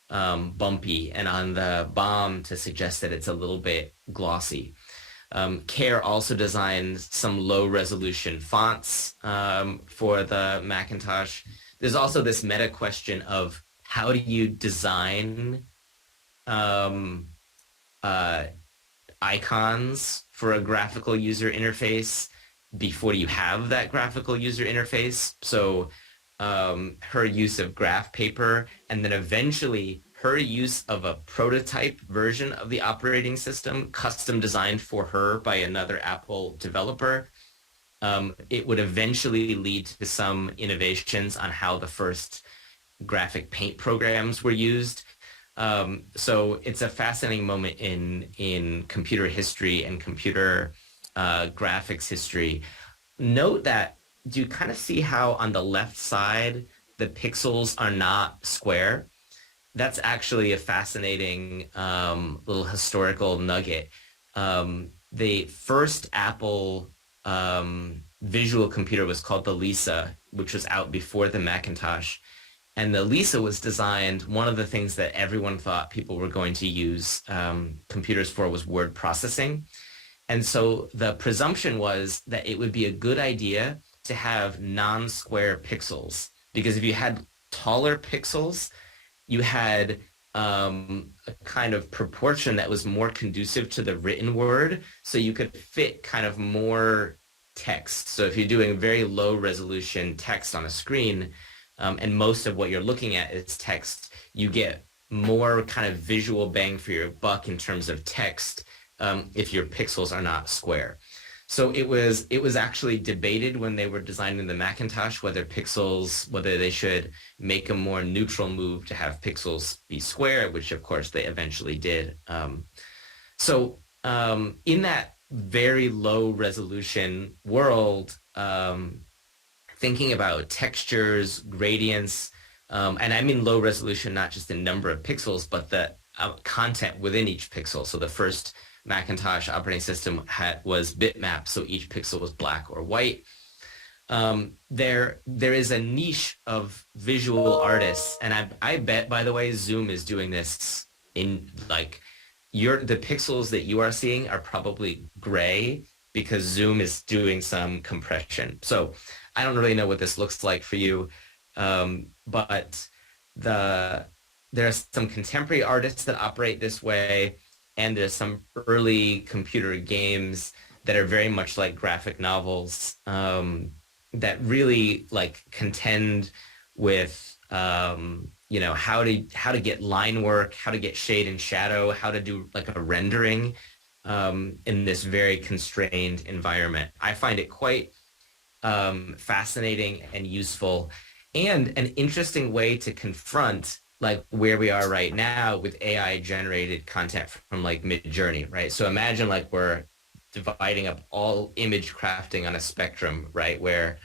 bumpy, and on the bomb to suggest that it's a little bit glossy. Care also designed some low resolution fonts for the Macintosh. There's also this meta question of how do you design um, uh, icons for a graphical user interface before you have that graphical user interface. So her use of graph paper, and then eventually her use of a prototype version of the operating system, custom designed for her by another Apple developer. It would eventually lead to some innovations on how the first graphic paint programs were used. So it's a fascinating moment in computer history and computer graphics history. Note that, do you kind of see how on the left side the pixels are not square? That's actually a fascinating little historical nugget. The first Apple visual computer was called the Lisa, which was out before the Macintosh. And the Lisa was designed, one of the things that everyone thought people were going to use computers for was word processing. And so the presumption was that it would be a good idea to have non-square pixels, because if you had taller pixels, you had a kind of proportion that was more conducive to the written word, so you could fit kind of more text. So if you're doing very low resolution text on a screen, and most of what you're looking at is text, you get more kind of visual bang for your buck in terms of text if your pixels are not square. So it was actually debated when they were designing the Macintosh whether they should make a more neutral move to have pixels be square, which of course they eventually did. In that very low resolution world, thinking about textures, gradients, and I mean low resolution, not just in number of pixels, but the content within each pixel. So the first Macintosh operating system was bitmap, so each pixel was black or white. There is a niche of visual artists, and I bet, by the way, Zoom is doing this in like the pixels that you are seeing are probably gray because Zoom is doing some compression. So I don't really know what this looks like for you, but there are some contemporary artists that operate this way, and there's some early computer games that are very much like graphic novels, that really like contend with how to get line work, how to get shade and shadow, how to do like a rendering in this very constrained environment. I find it quite fascinating and useful, and an interesting way to confront like where we are right now with AI generated content from like Mid-Journey, right? So imagine like we're dividing up all image crafting on a spectrum, right? Where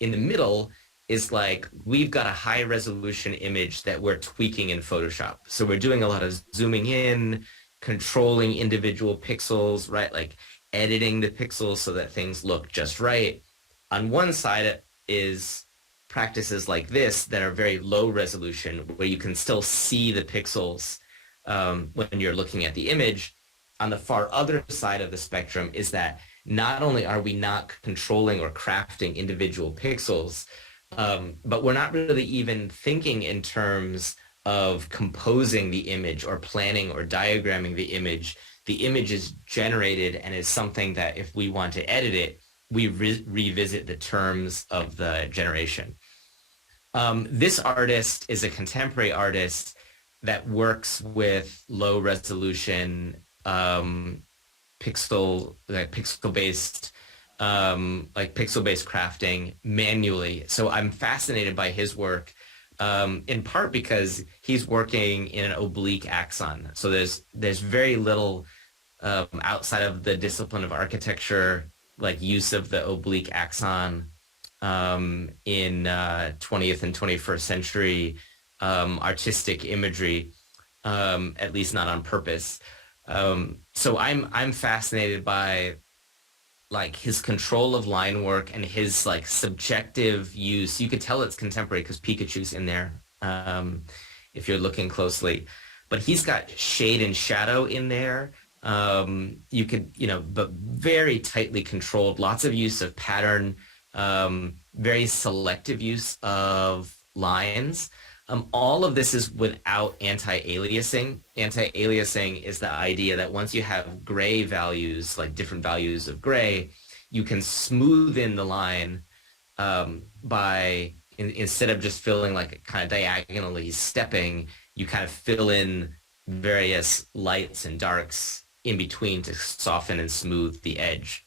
in the middle is like we've got a high resolution image that we're tweaking in Photoshop. So we're doing a lot of zooming in, controlling individual pixels, right? Like editing the pixels so that things look just right. On one side is practices like this that are very low resolution, where you can still see the pixels when you're looking at the image. On the far other side of the spectrum is that not only are we not controlling or crafting individual pixels, but we're not really even thinking in terms of composing the image or planning or diagramming the image. The image is generated and is something that if we want to edit it, we revisit the terms of the generation. This artist is a contemporary artist that works with low resolution pixel based crafting manually. So I'm fascinated by his work, in part because he's working in an oblique axon. So there's very little outside of the discipline of architecture, like use of the oblique axon in 20th and 21st century artistic imagery, at least not on purpose. So I'm fascinated by like his control of line work and his like subjective use. You could tell it's contemporary because Pikachu's in there, if you're looking closely. But he's got shade and shadow in there. You could, but very tightly controlled, lots of use of pattern, very selective use of lines. All of this is without anti-aliasing. Anti-aliasing is the idea that once you have gray values, like different values of gray, you can smooth in the line instead of just filling like kind of diagonally stepping, you kind of fill in various lights and darks in between to soften and smooth the edge.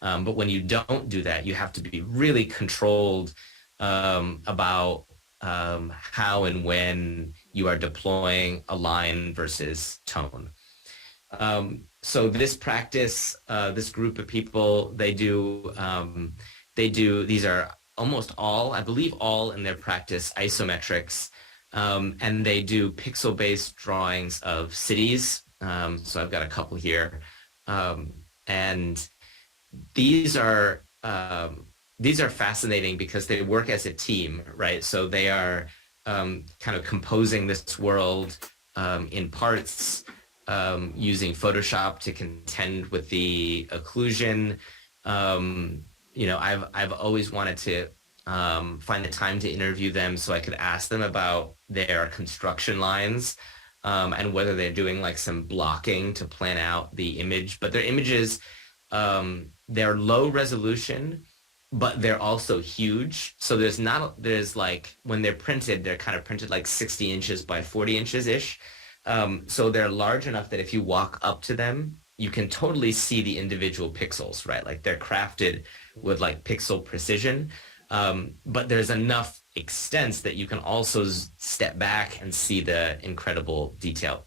But when you don't do that, you have to be really controlled about how and when you are deploying a line versus tone. So this practice, this group of people, these are almost all, I believe all in their practice, isometrics, and they do pixel-based drawings of cities. So I've got a couple here. And these are fascinating because they work as a team, right? So they are kind of composing this world in parts, using Photoshop to contend with the occlusion. I've always wanted to find the time to interview them so I could ask them about their construction lines and whether they're doing like some blocking to plan out the image. But their images, they're low resolution, but they're also huge. So there's like, when they're printed, they're kind of printed like 60 inches by 40 inches ish. So they're large enough that if you walk up to them, you can totally see the individual pixels, right? Like they're crafted with like pixel precision. But there's enough extents that you can also step back and see the incredible detail.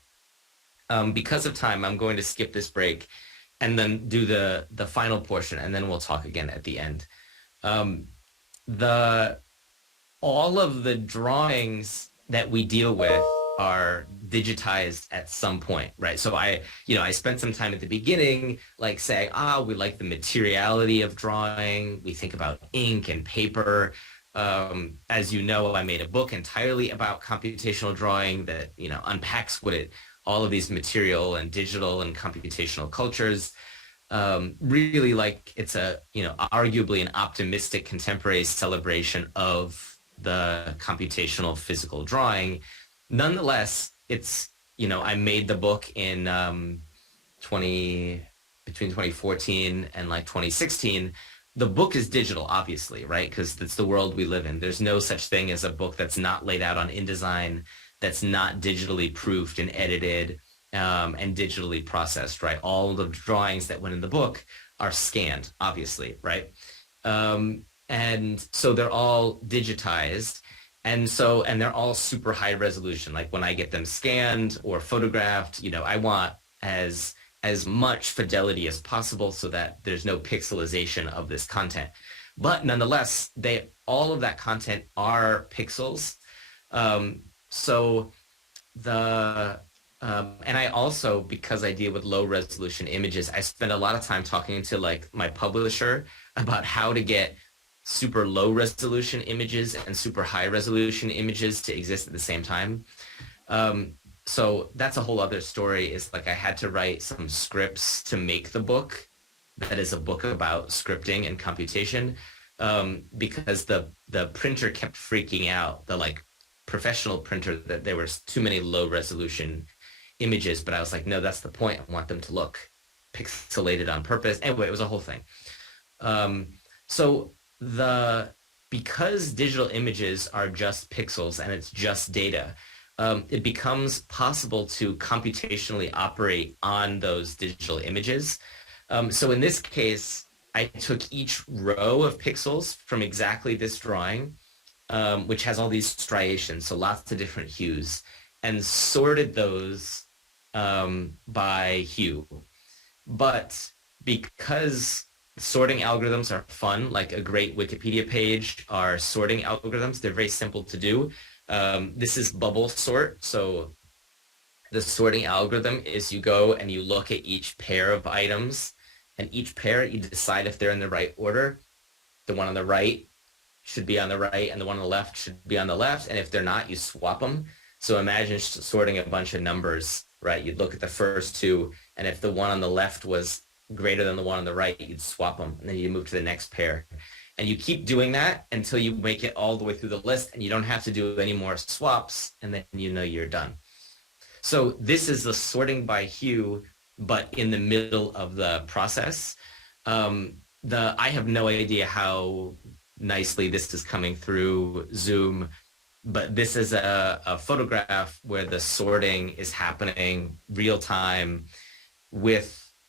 Because of time, I'm going to skip this break and then do the final portion, and then we'll talk again at the end. All of the drawings that we deal with are digitized at some point, right? So I spent some time at the beginning, like saying, we like the materiality of drawing. We think about ink and paper. As you know, I made a book entirely about computational drawing that, unpacks all of these material and digital and computational cultures. Really, like it's arguably an optimistic contemporary celebration of the computational physical drawing. Nonetheless, it's, I made the book in 20, between 2014 and like 2016, the book is digital, obviously, right? Because it's the world we live in. There's no such thing as a book that's not laid out on InDesign, that's not digitally proofed and edited and digitally processed, right? All the drawings that went in the book are scanned, obviously, right? And so they're all digitized. And they're all super high resolution. Like when I get them scanned or photographed, I want as much fidelity as possible so that there's no pixelization of this content. But nonetheless, all of that content are pixels. So the and I also, because I deal with low resolution images, I spend a lot of time talking to like my publisher about how to get super low resolution images and super high resolution images to exist at the same time. So that's a whole other story, is like I had to write some scripts to make the book that is a book about scripting and computation, because the printer kept freaking out, the like professional printer, that there was too many low resolution images. But I was like, no, that's the point. I want them to look pixelated on purpose. Anyway, it was a whole thing. So because digital images are just pixels and it's just data, it becomes possible to computationally operate on those digital images. So in this case, I took each row of pixels from exactly this drawing, which has all these striations, so lots of different hues, and sorted those by hue. But because sorting algorithms are fun, like a great Wikipedia page are sorting algorithms, they're very simple to do. This is bubble sort. So the sorting algorithm is you go and you look at each pair of items, and each pair you decide if they're in the right order. The one on the right should be on the right and the one on the left should be on the left. And if they're not, you swap them. So imagine sorting a bunch of numbers, right? You'd look at the first two, and if the one on the left was greater than the one on the right, you'd swap them, and then you move to the next pair. And you keep doing that until you make it all the way through the list, and you don't have to do any more swaps, and then you're done. So this is the sorting by hue, but in the middle of the process. I have no idea how nicely this is coming through Zoom, but this is a photograph where the sorting is happening real time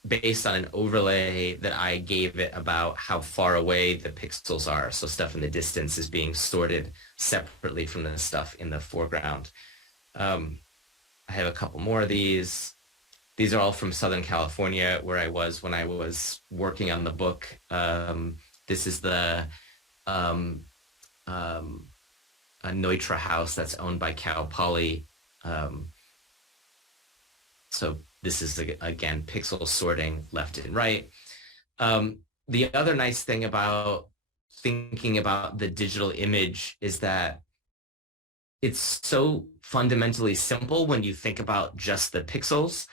based on an overlay that I gave it about how far away the pixels are. So stuff in the distance is being sorted separately from the stuff in the foreground. I have a couple more of these. These are all from Southern California, where I was when I was working on the book. This is a Neutra house that's owned by Cal Poly. So this is, again, pixel sorting left and right. The other nice thing about thinking about the digital image is that it's so fundamentally simple when you think about just the pixels.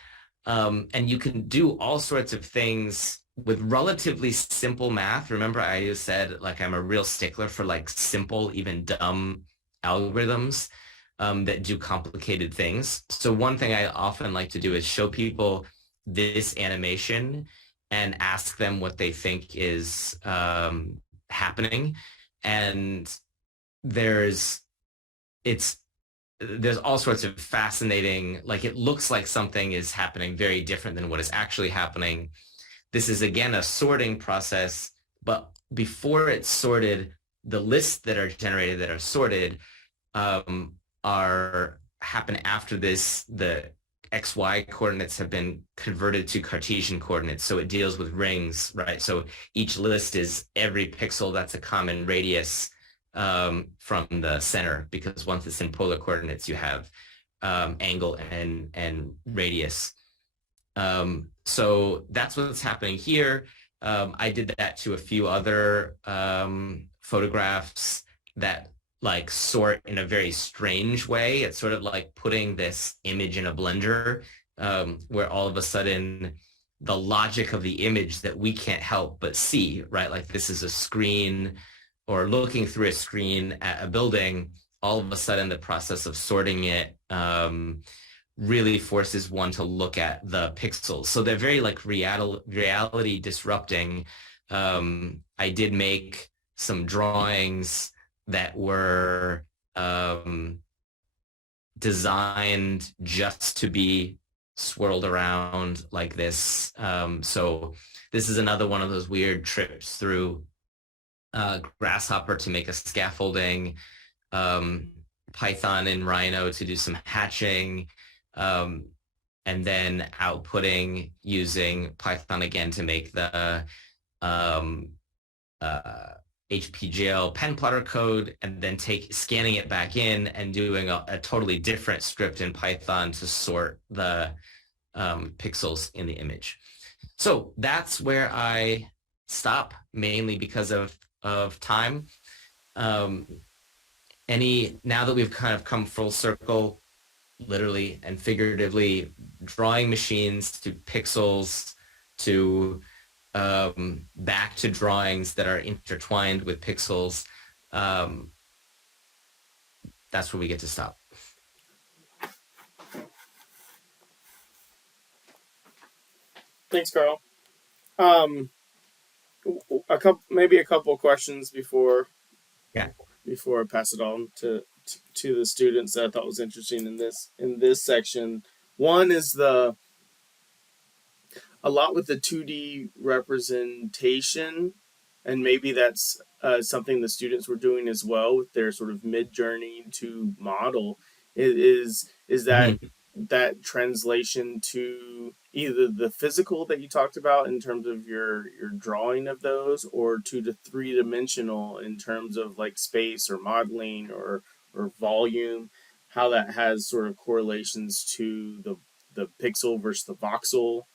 And you can do all sorts of things with relatively simple math. Remember, I said, like, I'm a real stickler for like simple, even dumb algorithms that do complicated things. So one thing I often like to do is show people this animation and ask them what they think is happening. And there's all sorts of fascinating, like, it looks like something is happening very different than what is actually happening. This is, again, a sorting process, but before it's sorted, the lists that are generated that are sorted happen after this. The XY coordinates have been converted to Cartesian coordinates. So it deals with rings, right? So each list is every pixel that's a common radius from the center, because once it's in polar coordinates, you have angle and radius. So that's what's happening here. I did that to a few other photographs that like sort in a very strange way. It's sort of like putting this image in a blender, where all of a sudden the logic of the image that we can't help but see, right? Like this is a screen, or looking through a screen at a building, all of a sudden the process of sorting it really forces one to look at the pixels. So they're very like reality disrupting. I did make some drawings that were um, designed just to be swirled around like this. So this is another one of those weird trips through Grasshopper to make a scaffolding, um, Python and Rhino to do some hatching, um, and then outputting using Python again to make the um, uh, HPGL pen plotter code, and then scanning it back in and doing a totally different script in Python to sort the pixels in the image. So that's where I stop, mainly because of time. Um, now that we've kind of come full circle, literally and figuratively, drawing machines to pixels to back to drawings that are intertwined with pixels. Um, that's where we get to stop. Thanks, Carl. Um, maybe a couple questions Yeah. before I pass it on to the students that I thought was interesting in this section. One is the a lot with the 2D representation, and maybe that's something the students were doing as well with their sort of mid journey to model. Is that Mhm. that translation to either the physical that you talked about in terms of your drawing of those, or to the three dimensional in terms of like space or modeling or volume, how that has sort of correlations to the pixel versus the voxel,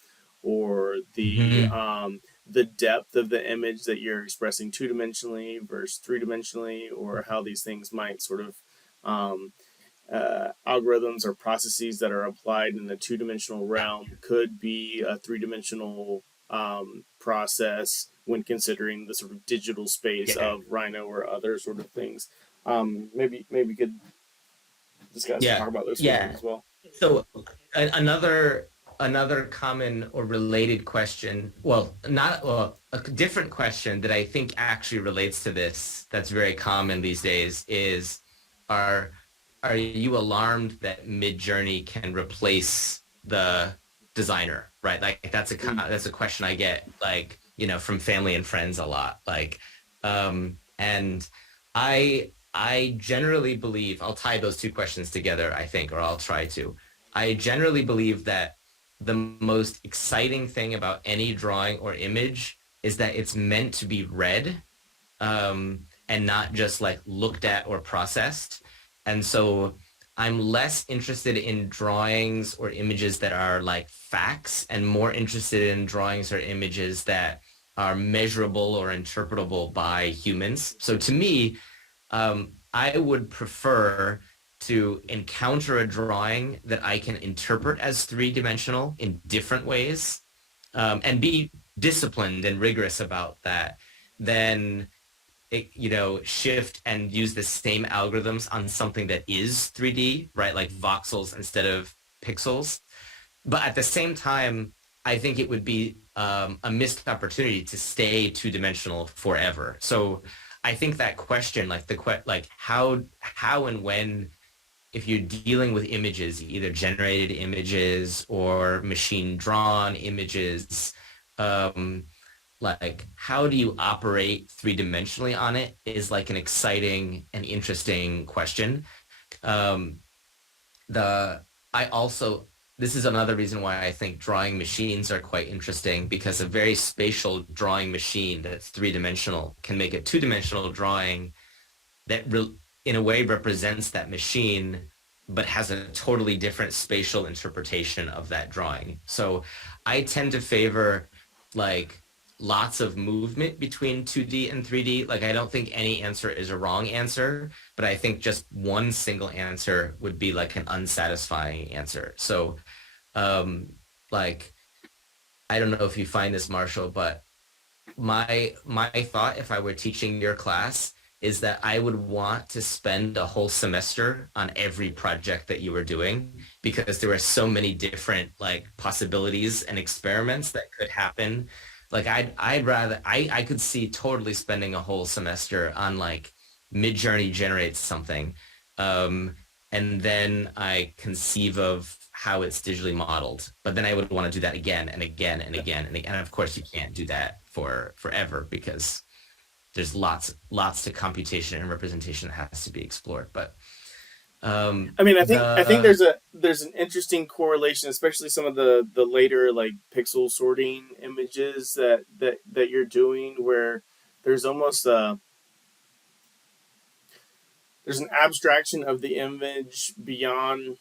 or Mm-hmm. the depth of the image that you're expressing two dimensionally versus three dimensionally, or how these things might sort of um, algorithms or processes that are applied in the two dimensional realm could be a three dimensional process when considering the sort of digital space Yeah. of Rhino or other sort of things. Maybe we could discuss Yeah. talk about those features Yeah. as well. So another common or related question, well, not well, a different question that I think actually relates to this that's very common these days is are are you alarmed that Midjourney can replace the designer, right? Like that's a question I get like, from family and friends a lot. Like and I generally believe I'll tie those two questions together, I think, or I'll try to. I generally believe that the most exciting thing about any drawing or image is that it's meant to be read, and not just like looked at or processed. And so I'm less interested in drawings or images that are like facts and more interested in drawings or images that are measurable or interpretable by humans. So to me, I would prefer to encounter a drawing that I can interpret as three-dimensional in different ways, and be disciplined and rigorous about that than shift and use the same algorithms on something that is 3D, right? Like voxels instead of pixels. But at the same time, I think it would be a missed opportunity to stay two-dimensional forever. So I think that question, like like how and when, if you're dealing with images, either generated images or machine drawn images, um, like how do you operate three-dimensionally on it is like an exciting and interesting question. Um, the I also This is another reason why I think drawing machines are quite interesting, because a very spatial drawing machine that's three-dimensional can make a two-dimensional drawing that in a way represents that machine, but has a totally different spatial interpretation of that drawing. So I tend to favor like lots of movement between 2D and 3D. Like I don't think any answer is a wrong answer, but I think just one single answer would be like an unsatisfying answer. So um like I don't know if you find this, Marshall, but my thought if I were teaching your class is that I would want to spend a whole semester on every project that you were doing because there were so many different like possibilities and experiments that could happen. Like I'd rather I could see totally spending a whole semester on like Midjourney generates something. Um, and then I conceive of how it's digitally modeled. But then I would want to do that again and again and again and again. And of course, you can't do that for forever because there's lots to computation and representation that has to be explored. But I mean, I think the there's an interesting correlation, especially some of the later like pixel sorting images that you're doing, where there's almost a there's an abstraction of the image beyond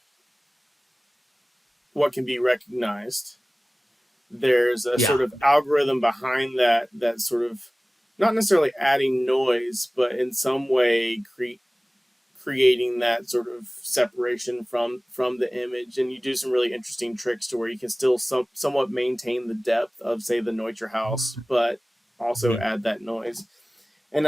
what can be recognized. There's a yeah sort of algorithm behind that sort of not necessarily adding noise, but in some way creating that sort of separation from the image, and you do some really interesting tricks to where you can still somewhat maintain the depth of say the Neutral house, but also Mhm. add that noise. And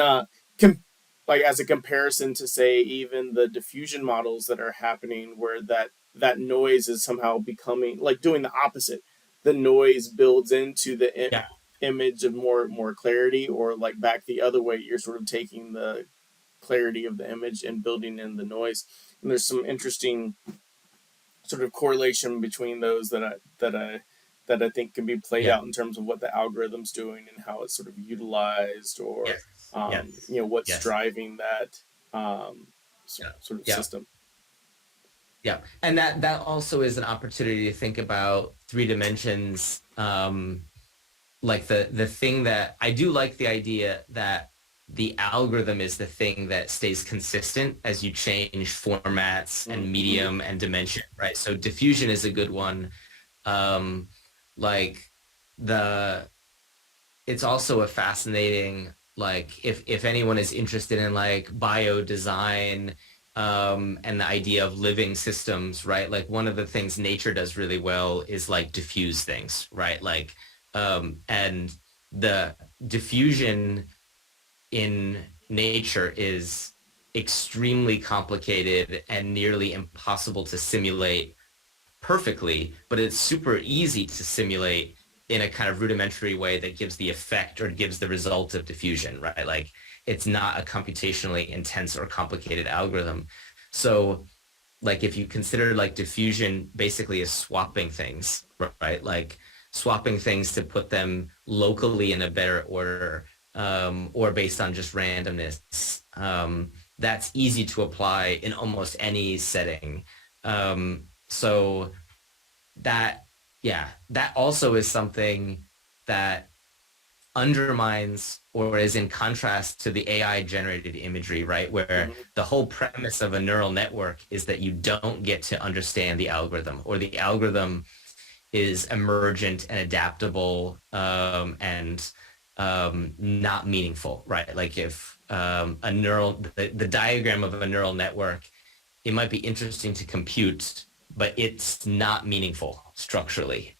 com- like as a comparison to say even the diffusion models that are happening where that noise is somehow becoming like doing the opposite. The noise builds into the yeah image of more clarity, or like back the other way, you're sort of taking the clarity of the image and building in the noise. And there's some interesting sort of correlation between those that I think can be played yeah out in terms of what the algorithm's doing and how it's sort of utilized, or yes yes what's yes driving that yeah sort of yeah system. yeah and that also is an opportunity to think about three dimensions. Like the thing that I do like the idea that the algorithm is the thing that stays consistent as you change formats and Mm-hmm. medium and dimension, right? So diffusion is a good one. Um, like the it's also a fascinating like if anyone is interested in like bio design and the idea of living systems, right? Like one of the things nature does really well is like diffuse things, right? Like and the diffusion in nature is extremely complicated and nearly impossible to simulate perfectly, but it's super easy to simulate in a kind of rudimentary way that gives the effect or gives the result of diffusion, right? Like it's not a computationally intense or complicated algorithm. So like if you consider like diffusion basically as swapping things, right? Like swapping things to put them locally in a better order, or based on just randomness. That's easy to apply in almost any setting. So that, yeah, that also is something that undermines or is in contrast to the AI generated imagery, right? Where Mm-hmm. the whole premise of a neural network is that you don't get to understand the algorithm, or the algorithm is emergent and adaptable, and not meaningful, right? Like if the diagram of a neural network, it might be interesting to compute, but it's not meaningful structurally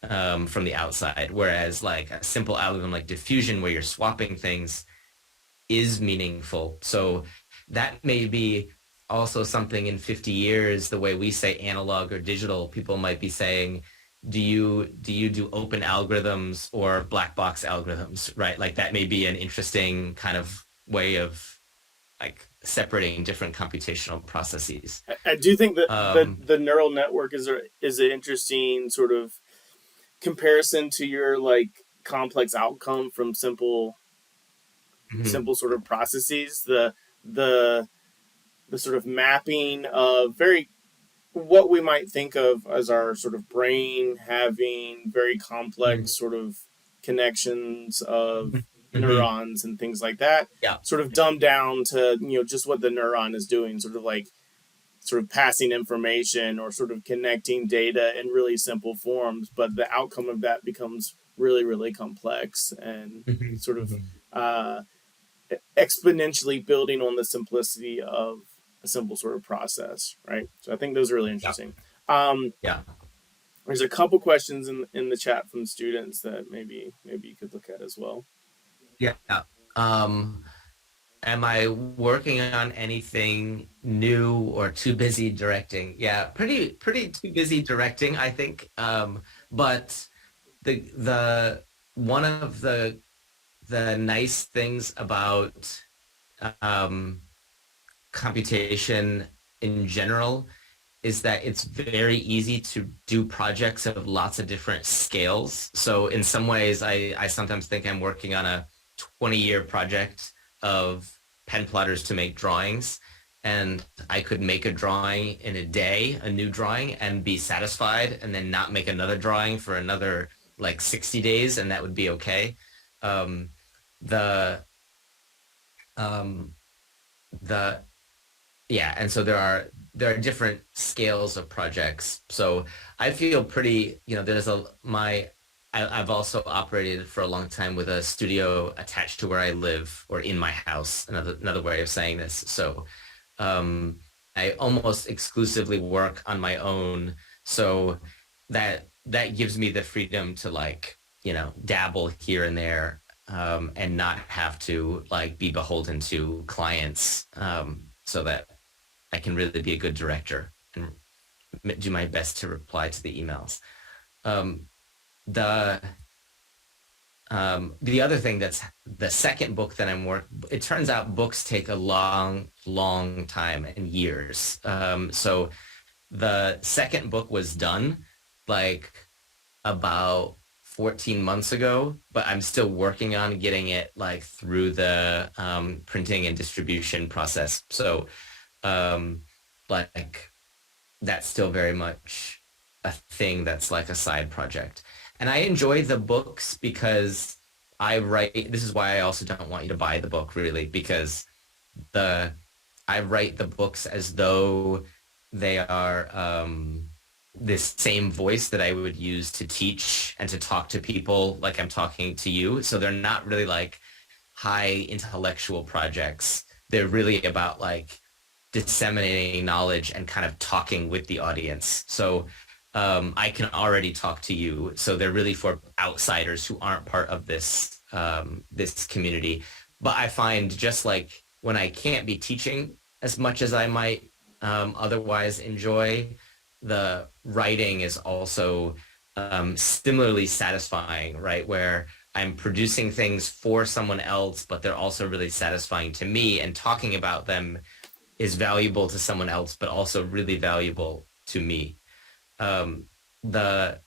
from the outside. Whereas like a simple algorithm like diffusion, where you're swapping things, is meaningful. So that may be also something in 50 years, the way we say analog or digital, people might be saying, do you do open algorithms or black box algorithms, right? Like that may be an interesting kind of way of like separating different computational processes. I do think that Um, the neural network is an interesting sort of comparison to your like complex outcome from mhm, simple sort of processes. The the sort of mapping of very what we might think of as our sort of brain having very mhm, complex sort of connections of mhm, mhm. neurons and things like that, Yeah. sort of dumbed down to just what the neuron is doing, sort of like sort of passing information or sort of connecting data in really simple forms, but the outcome of that becomes really complex and Mhm, sort of mhm. uh, exponentially building on the simplicity of a simple sort of process, right? So I think those are really Yeah. interesting. Um, Yeah. there's a couple questions in the chat from students that maybe you could look at as well. Yeah. Um, Am I working on anything new or too busy directing? Yeah, pretty too busy directing, I think. But the one of the nice things about um, computation in general is that it's very easy to do projects of lots of different scales. So in some ways, I sometimes think I'm working on a 20-year project of pen plotters to make drawings. And I could make a drawing in a day, a new drawing, and be satisfied, and then not make another drawing for another like 60 days, and that would be okay. Um, the um, the yeah, and so there are different scales of projects. So I feel pretty, there's a my I've also operated for a long time with a studio attached to where I live or in my house, another way of saying this. So um I almost exclusively work on my own. So that gives me the freedom to like, dabble here and there, and not have to like be beholden to clients, so that I can really be a good director and do my best to reply to the emails. Um, the the other thing that's the second book that I'm working, it turns out books take a long time and years. So the second book was done like about 14 months ago, but I'm still working on getting it like through the printing and distribution process. So um, like that's still very much a thing that's like a side project. And I enjoy the books because I write, this is why I also don't want you to buy the book really, because the I write the books as though they are this same voice that I would use to teach and to talk to people like I'm talking to you. So they're not really like high intellectual projects. They're really about like disseminating knowledge and kind of talking with the audience. So I can already talk to you. So they're really for outsiders who aren't part of this community. But I find just like when I can't be teaching as much as I might otherwise enjoy, the writing is also similarly satisfying, right? Where I'm producing things for someone else, but they're also really satisfying to me, and talking about them is valuable to someone else, but also really valuable to me. Um, the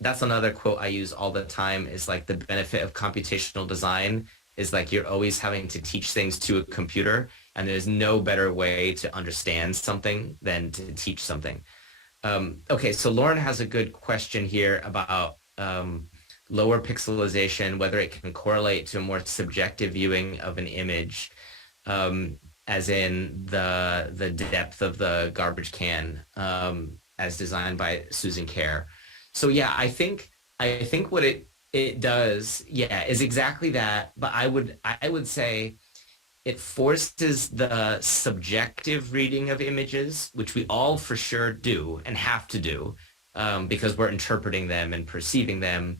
That's another quote I use all the time is like the benefit of computational design is like you're always having to teach things to a computer, and there's no better way to understand something than to teach something. Okay, so Lauren has a good question here about lower pixelization, whether it can correlate to a more subjective viewing of an image, as in the depth of the garbage can, as designed by Susan Kerr. So yeah, I think what it does, yeah, is exactly that. But I would say it forces the subjective reading of images, which we all for sure do and have to do, because we're interpreting them and perceiving them.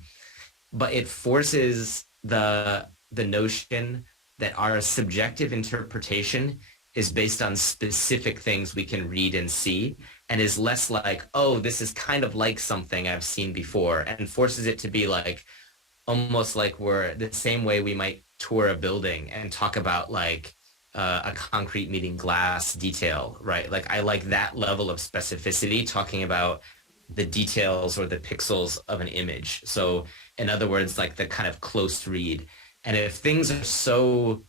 But it forces the notion that our subjective interpretation is based on specific things we can read and see, and is less like, oh, this is kind of like something I've seen before, and forces it to be like almost like we're the same way we might tour a building and talk about like a concrete meeting glass detail, right? Like I like that level of specificity talking about the details or the pixels of an image. So in other words, like the kind of close read. And if things are so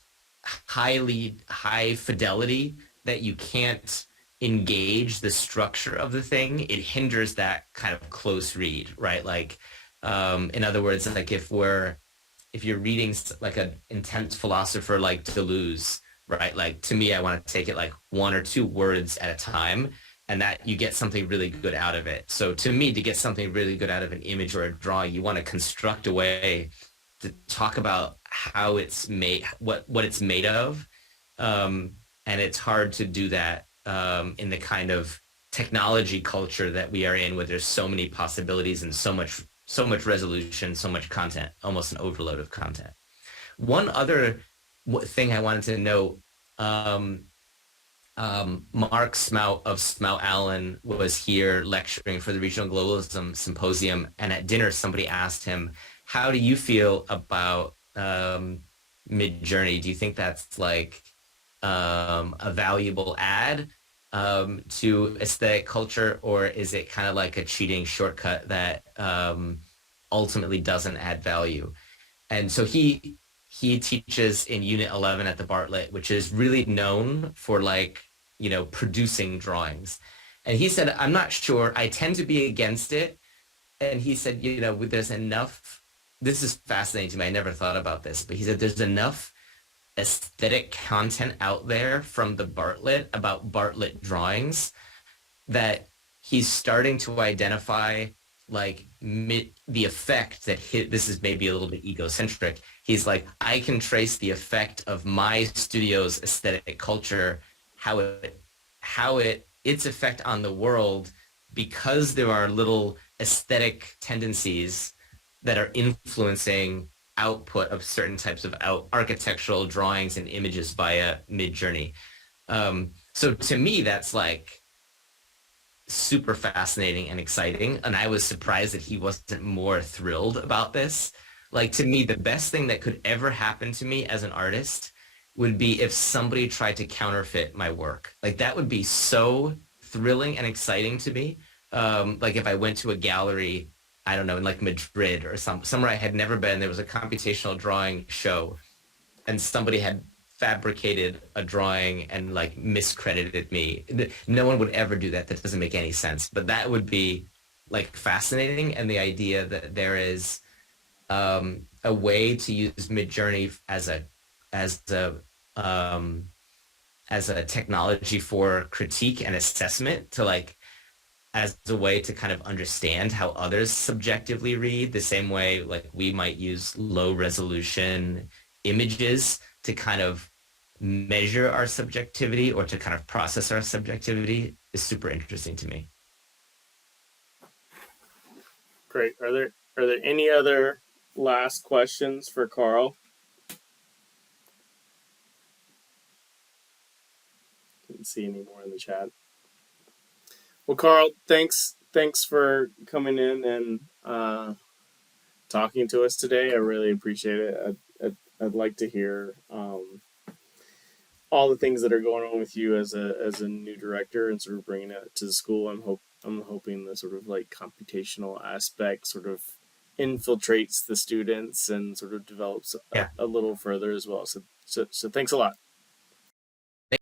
high fidelity that you can't engage the structure of the thing, it hinders that kind of close read, right? Like, in other words, like if you're reading like an intense philosopher like Deleuze, right? Like to me, I want to take it like one or two words at a time, and that you get something really good out of it. So to me, to get something really good out of an image or a drawing, you want to construct a way to talk about how it's made, what it's made of, and it's hard to do that in the kind of technology culture that we are in, where there's so many possibilities and so much resolution, so much content, almost an overload of content. One other thing I wanted to note. Um, Mark Smout of Smout Allen was here lecturing for the Regional Globalism Symposium, and at dinner somebody asked him, "How do you feel about Mid-Journey? Do you think that's like a valuable add to aesthetic culture, or is it kind of like a cheating shortcut that ultimately doesn't add value?" And so he teaches in Unit 11 at the Bartlett, which is really known for like, producing drawings. And he said, I'm not sure. I tend to be against it. And he said, there's enough. This is fascinating to me. I never thought about this, but he said there's enough aesthetic content out there from the Bartlett about Bartlett drawings that he's starting to identify like the effect that this is maybe a little bit egocentric. He's like, I can trace the effect of my studio's aesthetic culture, its effect on the world, because there are little aesthetic tendencies that are influencing output of certain types of architectural drawings and images via Mid-Journey. So to me, that's like super fascinating and exciting. And I was surprised that he wasn't more thrilled about this. Like, to me, the best thing that could ever happen to me as an artist would be if somebody tried to counterfeit my work. Like, that would be so thrilling and exciting to me. Like if I went to a gallery, I don't know, in like Madrid or somewhere I had never been, there was a computational drawing show and somebody had fabricated a drawing and like miscredited me. No one would ever do that. That doesn't make any sense. But that would be like fascinating. And the idea that there is a way to use Midjourney as a as a technology for critique and assessment, to like as a way to kind of understand how others subjectively read, the same way like we might use low resolution images to kind of measure our subjectivity or to kind of process our subjectivity, is super interesting to me. Great. Are there any other last questions for Carl? Didn't see any more in the chat. Well, Carl, thanks for coming in and talking to us today. I really appreciate it. I'd like to hear all the things that are going on with you as a new director and sort of bringing it to the school. I'm hoping the sort of like computational aspect sort of infiltrates the students and sort of develops Yeah. a little further as well. So thanks a lot.